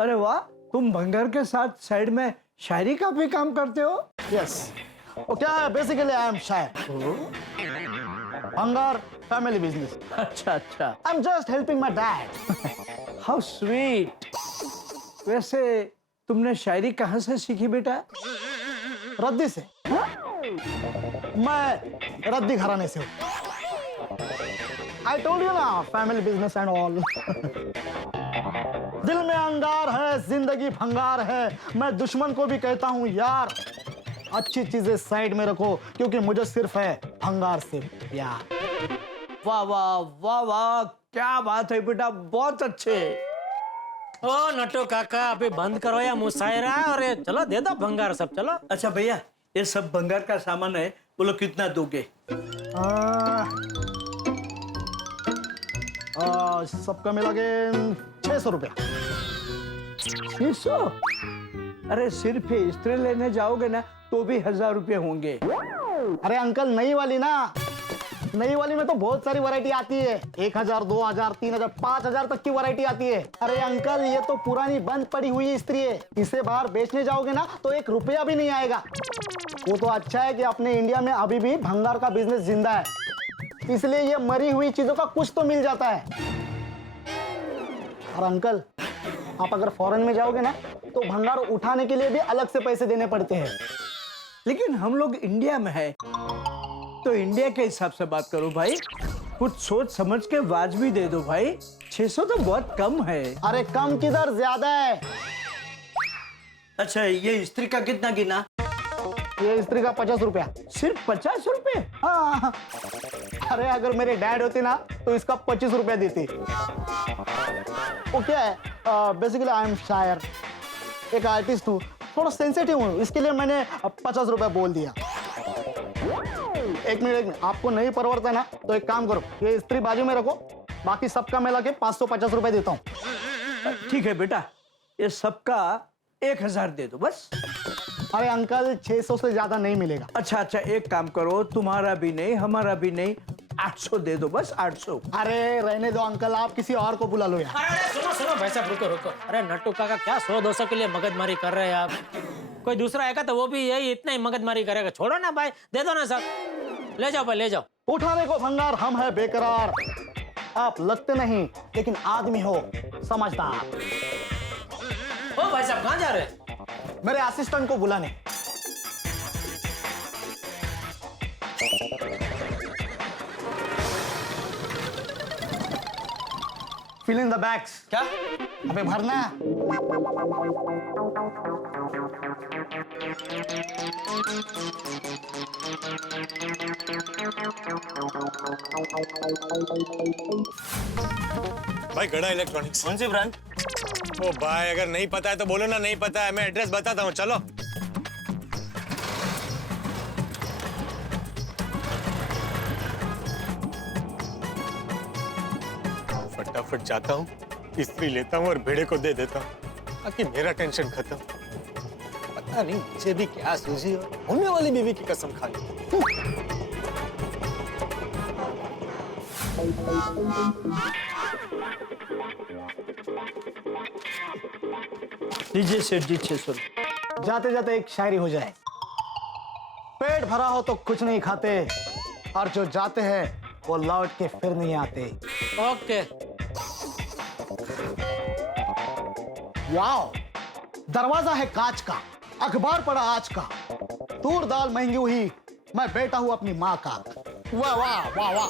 अरे वाह, तुम भंगार के साथ साइड में शायरी का भी काम करते हो? यस। वो क्या है, बेसिकली आई एम शायर। भंगार फैमिली बिजनेस। अच्छा अच्छा। I am just helping my dad. How sweet. वैसे तुमने शायरी कहाँ से सीखी बेटा? रद्दी से। मैं रद्दी घराने से हूँ। आई टोल्ड यू ना, फैमिली बिजनेस एंड ऑल। दिल में अंगार है, जिंदगी भंगार है। मैं दुश्मन को भी कहता हूँ यार, अच्छी चीजें साइड में रखो, क्योंकि मुझे सिर्फ है भंगार से प्यार। वाह वाह वाह वाह, क्या बात है बेटा, बहुत अच्छे। ओ नट्टू काका, अभी बंद करो या मुशायरा और ये चलो दे दो भंगार सब। चलो। अच्छा भैया, ये सब भंगार का सामान है, बोलो कितना दोगे? सबका मिला के 600 रुपया। 600? अरे सिर्फ स्त्री लेने जाओगे ना तो भी 1000 रुपये होंगे। अरे अंकल, नई वाली ना, नई वाली में तो बहुत सारी वैरायटी आती है। 1000, 2000, 3000, 5000 तक की वैरायटी आती है। अरे अंकल, ये तो पुरानी बंद पड़ी हुई इस्त्री है। इसे बाहर बेचने जाओगे ना तो 1 रुपया भी नहीं आएगा। वो तो अच्छा है कि अपने इंडिया में अभी भी भंगार का बिजनेस जिंदा है, इसलिए ये मरी हुई चीजों का कुछ तो मिल जाता है। और अंकल, आप अगर फॉरेन में जाओगे ना तो भंगार उठाने के लिए भी अलग से पैसे देने पड़ते हैं। लेकिन हम लोग इंडिया में है तो इंडिया के हिसाब से बात करो भाई, कुछ सोच समझ के वाजबी दे दो भाई। 600 तो बहुत कम है। अरे कम किधर, ज्यादा है। अच्छा, ये स्त्री का कितना गिना? ये स्त्री का 50 रुपया। सिर्फ 50 रुपए? हाँ। अरे अगर मेरे डैड होते ना तो इसका 25 रुपया देते। वो क्या है, बेसिकली आई एम शायर, एक आर्टिस्ट हूँ, थोड़ा सेंसिटिव हूँ, इसके लिए मैंने 50 रुपया बोल दिया। एक मिनट, आपको नहीं परवड़ता ना तो एक काम करो, ये स्त्री बाजू में रखो, बाकी सबका मिला के 550 रुपए देता हूँ। ठीक है बेटा, ये सबका 1000 दे दो बस। अरे अंकल, 600 से ज्यादा नहीं मिलेगा। अच्छा अच्छा, एक काम करो, तुम्हारा भी नहीं हमारा भी नहीं, 800 दे दो बस, 800। अरे रहने दो अंकल, आप किसी और को बुला लो यार। अरे सुनो सुनो भाई साहब, रुको रुको। अरे नट्टू काका, क्या 100-200 के लिए मगजमारी कर रहे हैं आप? कोई दूसरा आएगा तो वो भी यही इतना ही मगजमारी करेगा। छोड़ो ना भाई, दे दो ना सब। ले जाओ भाई, ले जाओ। उठाने को भंगार हम है बेकरार, आप लगते नहीं लेकिन आदमी हो समझदार। ओ भाई साहब, कहाँ जा रहे हैं? मेरे असिस्टेंट को बुलाने। Fill in the bags. क्या? अबे भरना। भाई गड़ा इलेक्ट्रॉनिक्स। कौन सी ब्रांड? ओ भाई, अगर नहीं पता है तो बोलो ना, नहीं पता है, मैं एड्रेस बताता हूँ, चलो। फटाफट जाता हूँ इस्त्री लेता हूँ और भेड़े को दे देता हूँ ताकि मेरा टेंशन खत्म। पता नहीं मुझे भी क्या सूझी और होने वाली बीवी की कसम खा ली। लीजिए सेठ जी 600। जाते जाते एक शायरी हो जाए। पेट भरा हो तो कुछ नहीं खाते और जो जाते हैं वो लौट के फिर नहीं आते। ओके। वाओ, दरवाजा है कांच का, अखबार पड़ा आज का, तूर दाल महंगी हुई, मैं बेटा हूं अपनी माँ का। वाह वाह वाह वाह।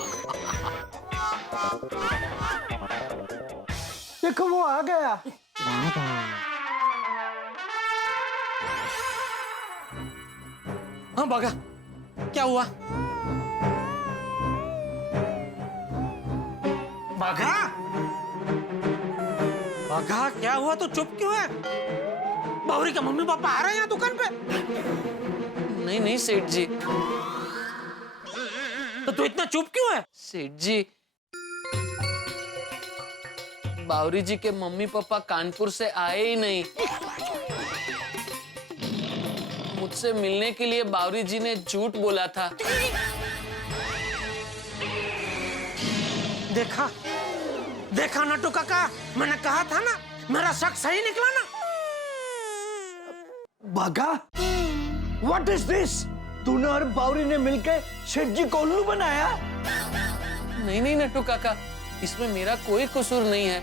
देखो वो आ गया। हाँ बागा, क्या हुआ? बागा, बागा क्या हुआ? तो चुप क्यों है? बावरी के मम्मी पापा आ रहे हैं यहाँ दुकान पे? नहीं नहीं सेठ जी। तो तू इतना चुप क्यों है? सेठ जी, बावरी जी के मम्मी पापा कानपुर से आए ही नहीं। मुझसे मिलने के लिए बावरी जी ने झूठ बोला था। देखा देखा नट्टू काका, मैंने कहा था ना, मेरा शक सही निकला ना। बागा, व्हाट इज दिस? तूने और बावरी ने मिलकर सेठ जी को उल्लू बनाया? नहीं नहीं नट्टू काका, इसमें मेरा कोई कसूर नहीं है।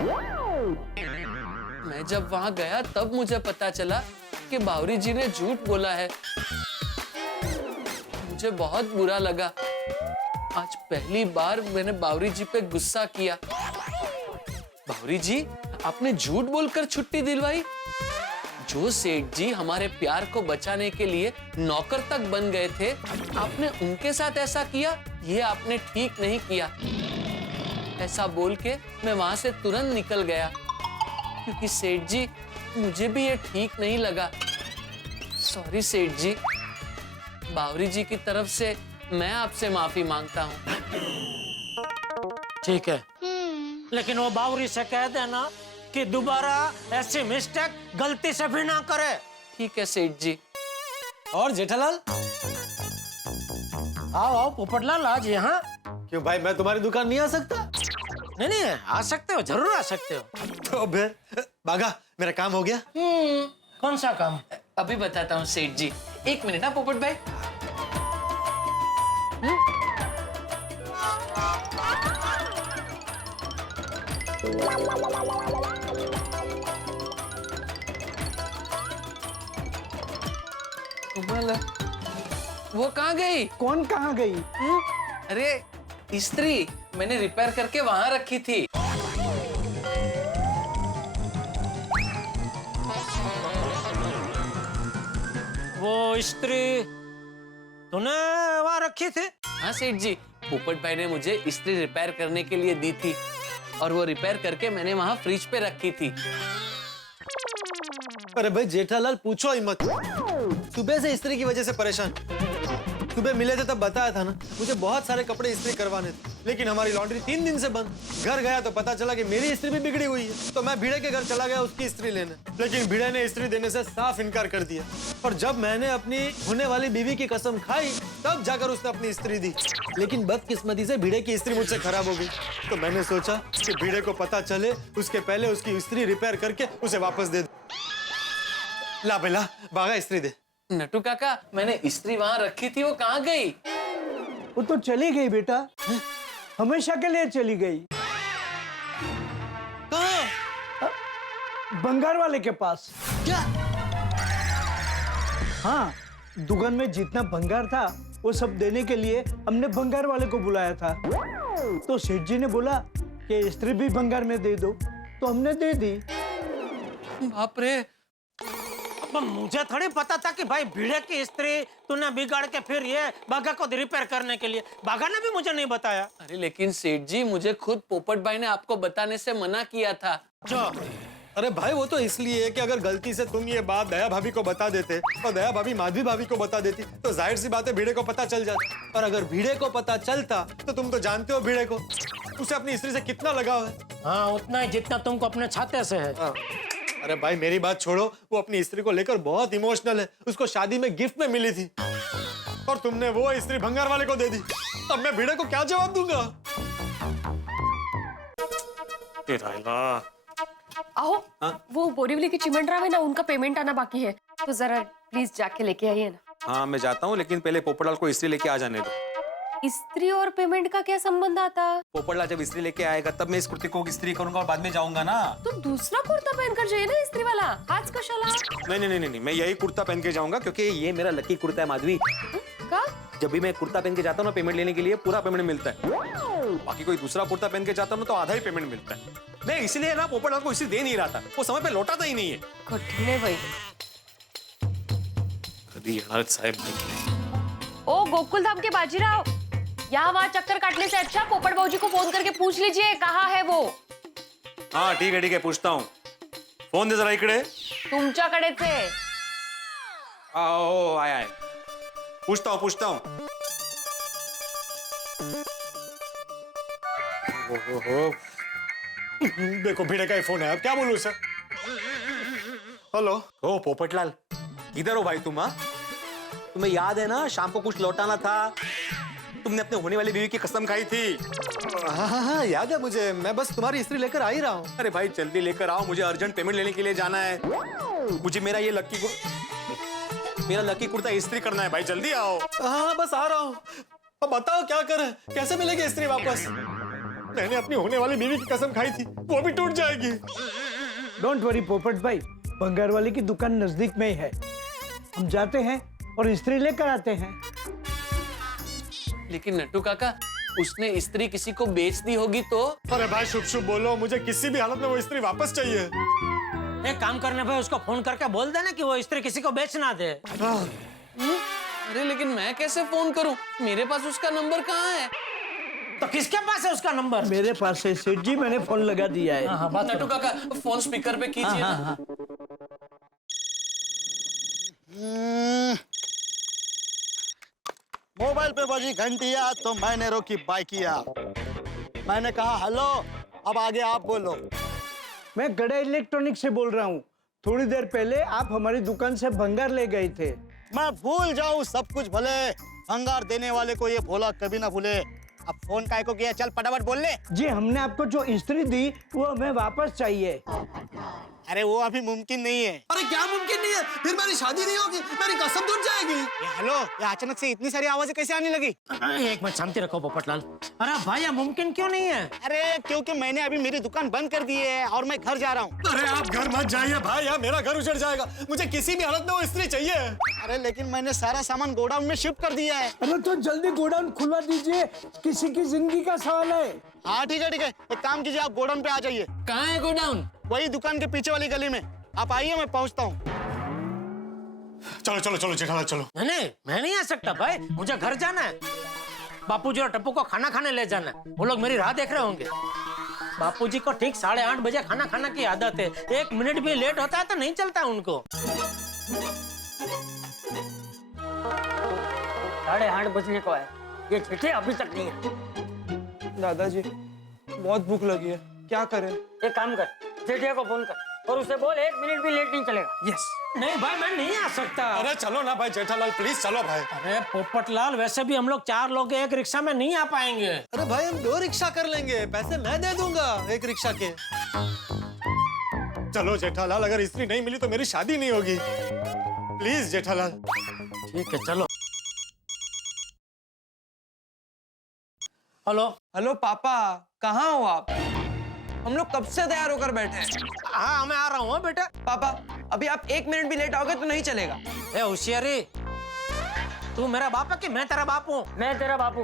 मैं जब वहां गया तब मुझे पता चला कि बावरी जी ने झूठ बोला है। मुझे बहुत बुरा लगा। आज पहली बार मैंने बावरी जी पे गुस्सा किया। बावरी जी, आपने झूठ बोलकर छुट्टी दिलवाई। जो सेठ जी हमारे प्यार को बचाने के लिए नौकर तक बन गए थे, आपने उनके साथ ऐसा किया। ये आपने ठीक नहीं किया। ऐसा बोल के मैं वहां से तुरंत निकल गया, क्योंकि सेठ जी मुझे भी ये ठीक नहीं लगा। सॉरी सेठ जी। बावरी जी की तरफ से मैं आपसे माफी मांगता हूँ। ठीक है, लेकिन वो बावरी से कह देना कि दोबारा ऐसी मिस्टेक गलती से भी ना करे। ठीक है सेठ जी। और जेठालाल? आओ आओ पोपटलाल, आज यहाँ। क्यों भाई, मैं तुम्हारी दुकान नहीं आ सकता? नहीं नहीं, आ सकते हो, जरूर आ सकते हो। तो फिर बागा, मेरा काम हो गया? कौन सा काम? अभी बताता हूँ सेठ जी, 1 मिनट ना पोपट भाई। वो कहाँ गई? कौन कहाँ गई? अरे स्त्री, मैंने रिपेयर करके वहां रखी थी। वो स्त्री तूने वहां रखी थी? हाँ सेठ जी, पोपट भाई ने मुझे स्त्री रिपेयर करने के लिए दी थी और वो रिपेयर करके मैंने वहां फ्रिज पे रखी थी। अरे भाई जेठालाल, पूछो ही मत। सुबह से स्त्री की वजह से परेशान। सुबह मिले थे तब बताया था ना, मुझे बहुत सारे कपड़े इस्त्री करवाने थे, लेकिन हमारी लॉन्ड्री 3 दिन से बंद। घर गया तो पता चला कि मेरी इस्त्री भी बिगड़ी हुई है। तो मैं भिड़े के घर चला गया उसकी इस्त्री लेने, लेकिन भिड़े ने इस्त्री देने से साफ इनकार कर दिया। और जब मैंने अपनी होने वाली बीवी की कसम खाई, तब जाकर उसने अपनी इस्त्री दी। लेकिन बदकिस्मती से भिड़े की इस्त्री मुझसे खराब हो गई। तो मैंने सोचा कि भिड़े को पता चले उसके पहले उसकी इस्त्री रिपेयर करके उसे वापस दे दो। ला बेला, बागा इस्त्री दे। नटू काका, मैंने इस्त्री वहां रखी थी, वो कहाँ गई? वो तो चली गई बेटा, हमेशा के लिए चली गई। कहाँ? बंगार वाले के पास। क्या? हाँ, दुकान में जितना भंगार था वो सब देने के लिए हमने भंगार वाले को बुलाया था। तो सेठ जी ने बोला कि स्त्री भी भंगार में दे दो, तो हमने दे दी। बाप रे, मुझे थोड़ी पता था कि भाई भिड़े की स्त्री तूने बिगाड़ के फिर ये बागा को रिपेयर करने के लिए। बागा ने भी मुझे नहीं बताया। अरे लेकिन सेठ जी, मुझे खुद पोपट भाई ने आपको बताने से मना किया था। जो अरे भाई वो तो इसलिए है कि अगर गलती से तुम ये बात दया भाभी को बता देते और दया भाभी माधवी भाभी को बता देती तो जाहिर सी बात है भिड़े को पता चल जाता। और अगर भिड़े को पता चलता तो तुम तो जानते हो भिड़े को, उसे अपनी स्त्री से कितना लगाव है। हाँ उतना ही जितना तुमको अपने छाते से है। अरे भाई मेरी बात छोड़ो, वो अपनी स्त्री को लेकर बहुत इमोशनल है। उसको शादी में गिफ्ट में मिली थी और तुमने वो स्त्री भंगार वाले को दे दी। अब मैं भिड़े को क्या जवाब दूंगा? आओ वो बोरीवली की चिमंडराव है ना, उनका पेमेंट आना बाकी है, तो जरा प्लीज जाके लेके आइए ना। हाँ मैं जाता हूँ, लेकिन पहले पोपटलाल को स्त्री लेके आ जाने दो। स्त्री और पेमेंट का क्या संबंध आता? पोपटलाल जब स्त्री लेके आएगा तब मैं इस कुर्ती को स्त्री करूंगा और बाद में जाऊंगा ना। तो दूसरा कुर्ता पहनकर जाइए ना स्त्री वाला, आज कशाला? नहीं, मैं यही कुर्ता पहन के जाऊंगा क्योंकि ये मेरा लकी कुर्ता है माधवी। का? जब भी मैं कुर्ता पहन के जाता हूँ ना पेमेंट लेने के लिए पूरा पेमेंट मिलता है। बाकी कोई दूसरा कुर्ता पहन के जाता हूँ तो आधा ही पेमेंट मिलता है। मैं इसलिए ना पोपटलाल को इसी दे नहीं रहा था, वो समय पे लौटाता ही नहीं है। कठिन है भाई। कभी हालत साहब नहीं। ओ गोकुल धाम के बाजीराव, यहाँ वहाँ चक्कर काटने से अच्छा पोपट बाबूजी को फोन करके पूछ लीजिए कहाँ है वो। हाँ ठीक है पूछता हूँ। फोन दे जरा इकडे। तुमच्याकडेच आहे। आओ आया है। पूछता हूँ। देखो भिड़े का ही फोन है, अब क्या बोलूं सर? हेलो। ओ पोपटलाल, इधर हो भाई तुम? हाँ तुम्हें याद है ना शाम को कुछ लौटाना था, तुमने अपने होने वाली बीवी की कसम खाई थी। हाँ याद है मुझे, मैं बस तुम्हारी स्त्री लेकर आ ही रहा हूँ। अरे भाई जल्दी लेकर आओ, मुझे अर्जेंट पेमेंट लेने के लिए जाना है। मुझे मेरा लकी कुर्ता इस्त्री करना है भाई, जल्दी आओ। हाँ बस आ रहा हूँ। अब बताओ क्या करें, कैसे मिलेगी स्त्री वापस? मैंने अपनी होने वाली बीवी की कसम खाई थी, वो भी टूट जाएगी। डोंट वरी पोपट भाई, भंगार वाले की दुकान नजदीक में ही है, हम जाते हैं और स्त्री लेकर आते हैं। लेकिन नट्टू काका, उसने स्त्री किसी को बेच दी होगी तो? अरे भाई शुभ बोलो, मुझे किसी भी हालत में वो स्त्री वापस चाहिए। एक काम करने भाई, उसको फोन करके बोल देना कि वो स्त्री किसी को बेच ना दे। अरे लेकिन मैं कैसे फोन करूं? मेरे पास उसका नंबर कहाँ है? तो किसके पास है उसका नंबर? मेरे पास है सेठ जी, मैंने फोन लगा दिया है। नट्टू काका फोन स्पीकर पे कीजिए ना। मोबाइल पे बजी घंटिया तो मैंने रोकी बाइकिया। मैंने कहा हेलो, अब आगे आप बोलो। मैं गड़ा इलेक्ट्रॉनिक से बोल रहा हूँ। थोड़ी देर पहले आप हमारी दुकान से भंगार ले गए थे। मैं भूल जाऊँ सब कुछ भले, भंगार देने वाले को ये भोला कभी ना भूले। अब फोन काय को किया, चल फटाफट बोल ले। जी हमने आपको जो स्त्री दी वो हमें वापस चाहिए। अरे वो अभी मुमकिन नहीं है। अरे क्या मुमकिन नहीं है? फिर मेरी शादी नहीं होगी, मेरी कसम टूट जाएगी। हेलो, ये अचानक से इतनी सारी आवाजें कैसे आने लगी? एक मिनट शांति रखो पोपटलाल। अरे भाई ये मुमकिन क्यों नहीं है? अरे क्योंकि मैंने अभी मेरी दुकान बंद कर दी है और मैं घर जा रहा हूँ। अरे आप घर मत जाइए भाई, यार मेरा घर उजड़ जाएगा। मुझे किसी भी हालत में वो स्त्री चाहिए। अरे लेकिन मैंने सारा सामान गोडाउन में शिफ्ट कर दिया है। अरे तो जल्दी गोडाउन खुलवा दीजिए, किसी की जिंदगी का सवाल है। हाँ ठीक है, एक काम कीजिए, आप गोडाउन पे आ जाइए। कहाँ है गोडाउन? वही दुकान के पीछे वाली गली में। आप आइए, मैं पहुंचता हूँ। चलो जेठालाल चलो। नहीं मैं नहीं आ सकता भाई, मुझे घर जाना है। बापूजी और टप्पू को खाना खाने ले जाना है, वो लोग मेरी राह देख रहे होंगे। बापूजी को ठीक 8:30 बजे खाना खाने की आदत है, 1 मिनट भी लेट होता है तो नहीं चलता उनको। 8:30 बजने को है, ये चिट्ठी अभी तक नहीं है। दादाजी बहुत भूख लगी है, क्या करें? एक काम कर, जेठिया को फोन कर और उसे बोल 1 मिनट भी लेट नहीं चलेगा। यस। नहीं भाई मैं नहीं आ सकता। अरे चलो ना भाई जेठालाल, प्लीज चलो भाई। अरे पोपटलाल, वैसे भी हम लोग 4 लोग एक रिक्शा में नहीं आ पाएंगे। अरे भाई हम 2 रिक्शा कर लेंगे, पैसे मैं दे दूंगा एक रिक्शा के। चलो जेठालाल, अगर स्त्री नहीं मिली तो मेरी शादी नहीं होगी। प्लीज जेठालाल। ठीक है चलो। हेलो पापा, कहाँ हो आप? हम लोग कब से तैयार होकर बैठे हैं। हाँ मैं आ रहा हूँ बेटा। पापा अभी आप 1 मिनट भी लेट आओगे तो नहीं चलेगा। ए होशियारी, तू मेरा बाप है कि मैं तेरा बाप हूँ? मैं तेरा बापू।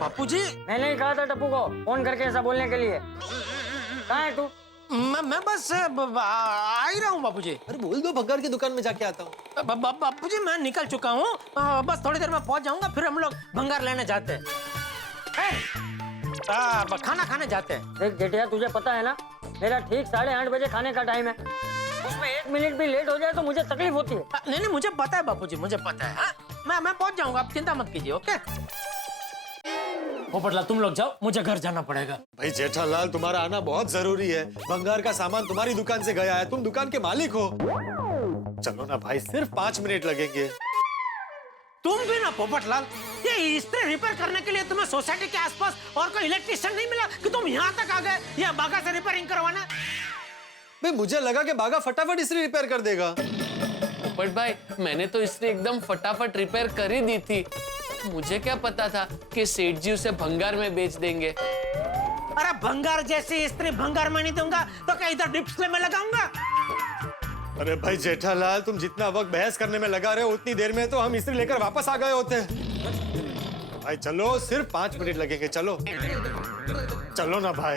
बापूजी, मैंने ही कहा था टप्पू को फोन करके ऐसा बोलने के लिए। कहाँ है तू? मैं बस आ ही रहा हूँ बापूजी। अरे बोल दो भंगार की दुकान में जाके आता हूँ। बापूजी मैं निकल चुका हूँ, बस थोड़ी देर में पहुँच जाऊंगा, फिर हम लोग भंगार लेने जाते हैं। खाना खाने जाते हैं। देख जेठिया, तुझे पता है ना मेरा ठीक 8:30 बजे खाने का टाइम है, उसमें 1 मिनट भी लेट हो जाए तो मुझे तकलीफ होती है। नहीं नहीं, मुझे पता है बापूजी, मुझे पता है। हाँ? मैं पहुंच जाऊंगा, आप चिंता मत कीजिए। ओके पोपटलाल, तुम लोग जाओ, मुझे घर जाना पड़ेगा। भाई जेठालाल, तुम्हारा आना बहुत जरूरी है। भंगार का सामान तुम्हारी दुकान से गया है, तुम दुकान के मालिक हो। चलो ना भाई, सिर्फ 5 मिनट लगेंगे। तुम भी ना पोपटलाल, ये इस्त्री रिपेयर करने के लिए तुम्हें सोसाइटी के आसपास और कोई इलेक्ट्रिशियन नहीं मिला कि तुम यहाँ तक आ गए ये बागा से रिपेयरिंग करवाना? भाई मुझे लगा कि बागा फटाफट इस्त्री रिपेयर कर देगा। पोपट भाई, मैंने तो इस्त्री एकदम फटाफट रिपेयर कर ही दी थी। मुझे क्या पता था कि सेठ जी उसे भंगार में बेच देंगे। अरे भंगार जैसी इस्त्री भंगार में नहीं दूंगा तो क्या इधर डिस्प्ले में लगाऊंगा? अरे भाई जेठालाल, तुम जितना वक्त बहस करने में लगा रहे हो उतनी देर में तो हम इस्त्री लेकर वापस आ गए होते। भाई चलो, सिर्फ 5 मिनट लगेंगे। चलो चलो ना भाई।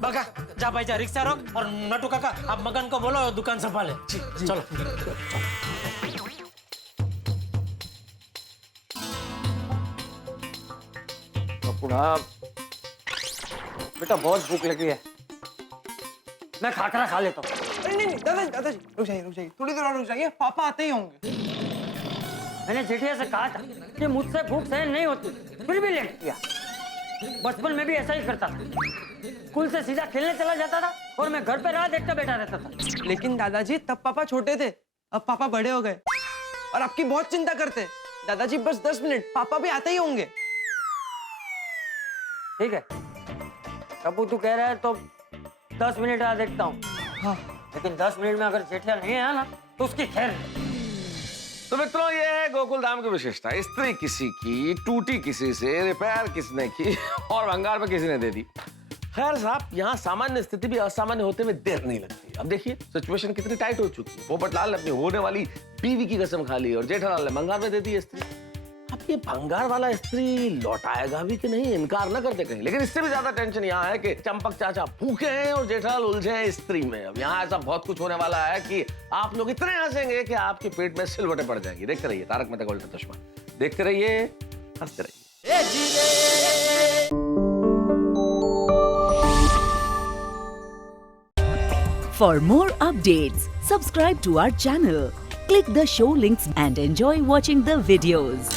बगा जा भाई जा, रिक्शा रोक और नटू काका आप मगन को बोलो दुकान संभाले। चलो बेटा बहुत भूख लगी है, मैं खाकरा खा लेता हूँ। नहीं दादाजी रुक जाइए, थोड़ी देर और रुक जाइए, पापा आते ही होंगे। मैंने जेठिया से कहा था कि मुझसे भूख सहन नहीं होती, फिर भी लेट किया। बचपन में भी ऐसा ही करता था, स्कूल से सीधा खेलने चला जाता था और मैं घर पे राह देखता बैठा रहता था। लेकिन दादाजी तब पापा छोटे थे, अब पापा बड़े हो गए और आपकी बहुत चिंता करते। दादाजी बस 10 मिनट, पापा भी आते ही होंगे। ठीक है टप्पू, तू कह रहा है तो 10 मिनट राह देखता हूँ। हाँ। लेकिन 10 मिनट में अगर जेठिया नहीं आया ना तो उसकी खैर नहीं। तो मित्रों, ये है गोकुल धाम की विशेषता। इस्त्री किसी की, टूटी किसी से, रिपेयर किसने की और भंगार में किसी ने दे दी। खैर साहब, यहाँ सामान्य स्थिति भी असामान्य होते में देर नहीं लगती। अब देखिए सिचुएशन कितनी टाइट हो चुकी है। पोपटलाल ने अपनी होने वाली बीवी की कसम खा ली और जेठालाल ने भंगार में दे दी स्त्री। अब ये भंगार वाला स्त्री लौटाएगा भी कि नहीं, इनकार न करते कहीं। लेकिन इससे भी ज्यादा टेंशन यहाँ है कि चंपक चाचा भूखे हैं और जेठालाल उलझे हैं स्त्री में। अब यहाँ ऐसा बहुत कुछ होने वाला है कि आप लोग इतने हंसेंगे कि आपके पेट में सिलवटें पड़ जाएंगी। देखते रहिए तारक मेहता का उल्टा चश्मा, देखते रहिए, हंसते रहिए। For more updates, subscribe to our channel, click the show links and enjoy watching the videos.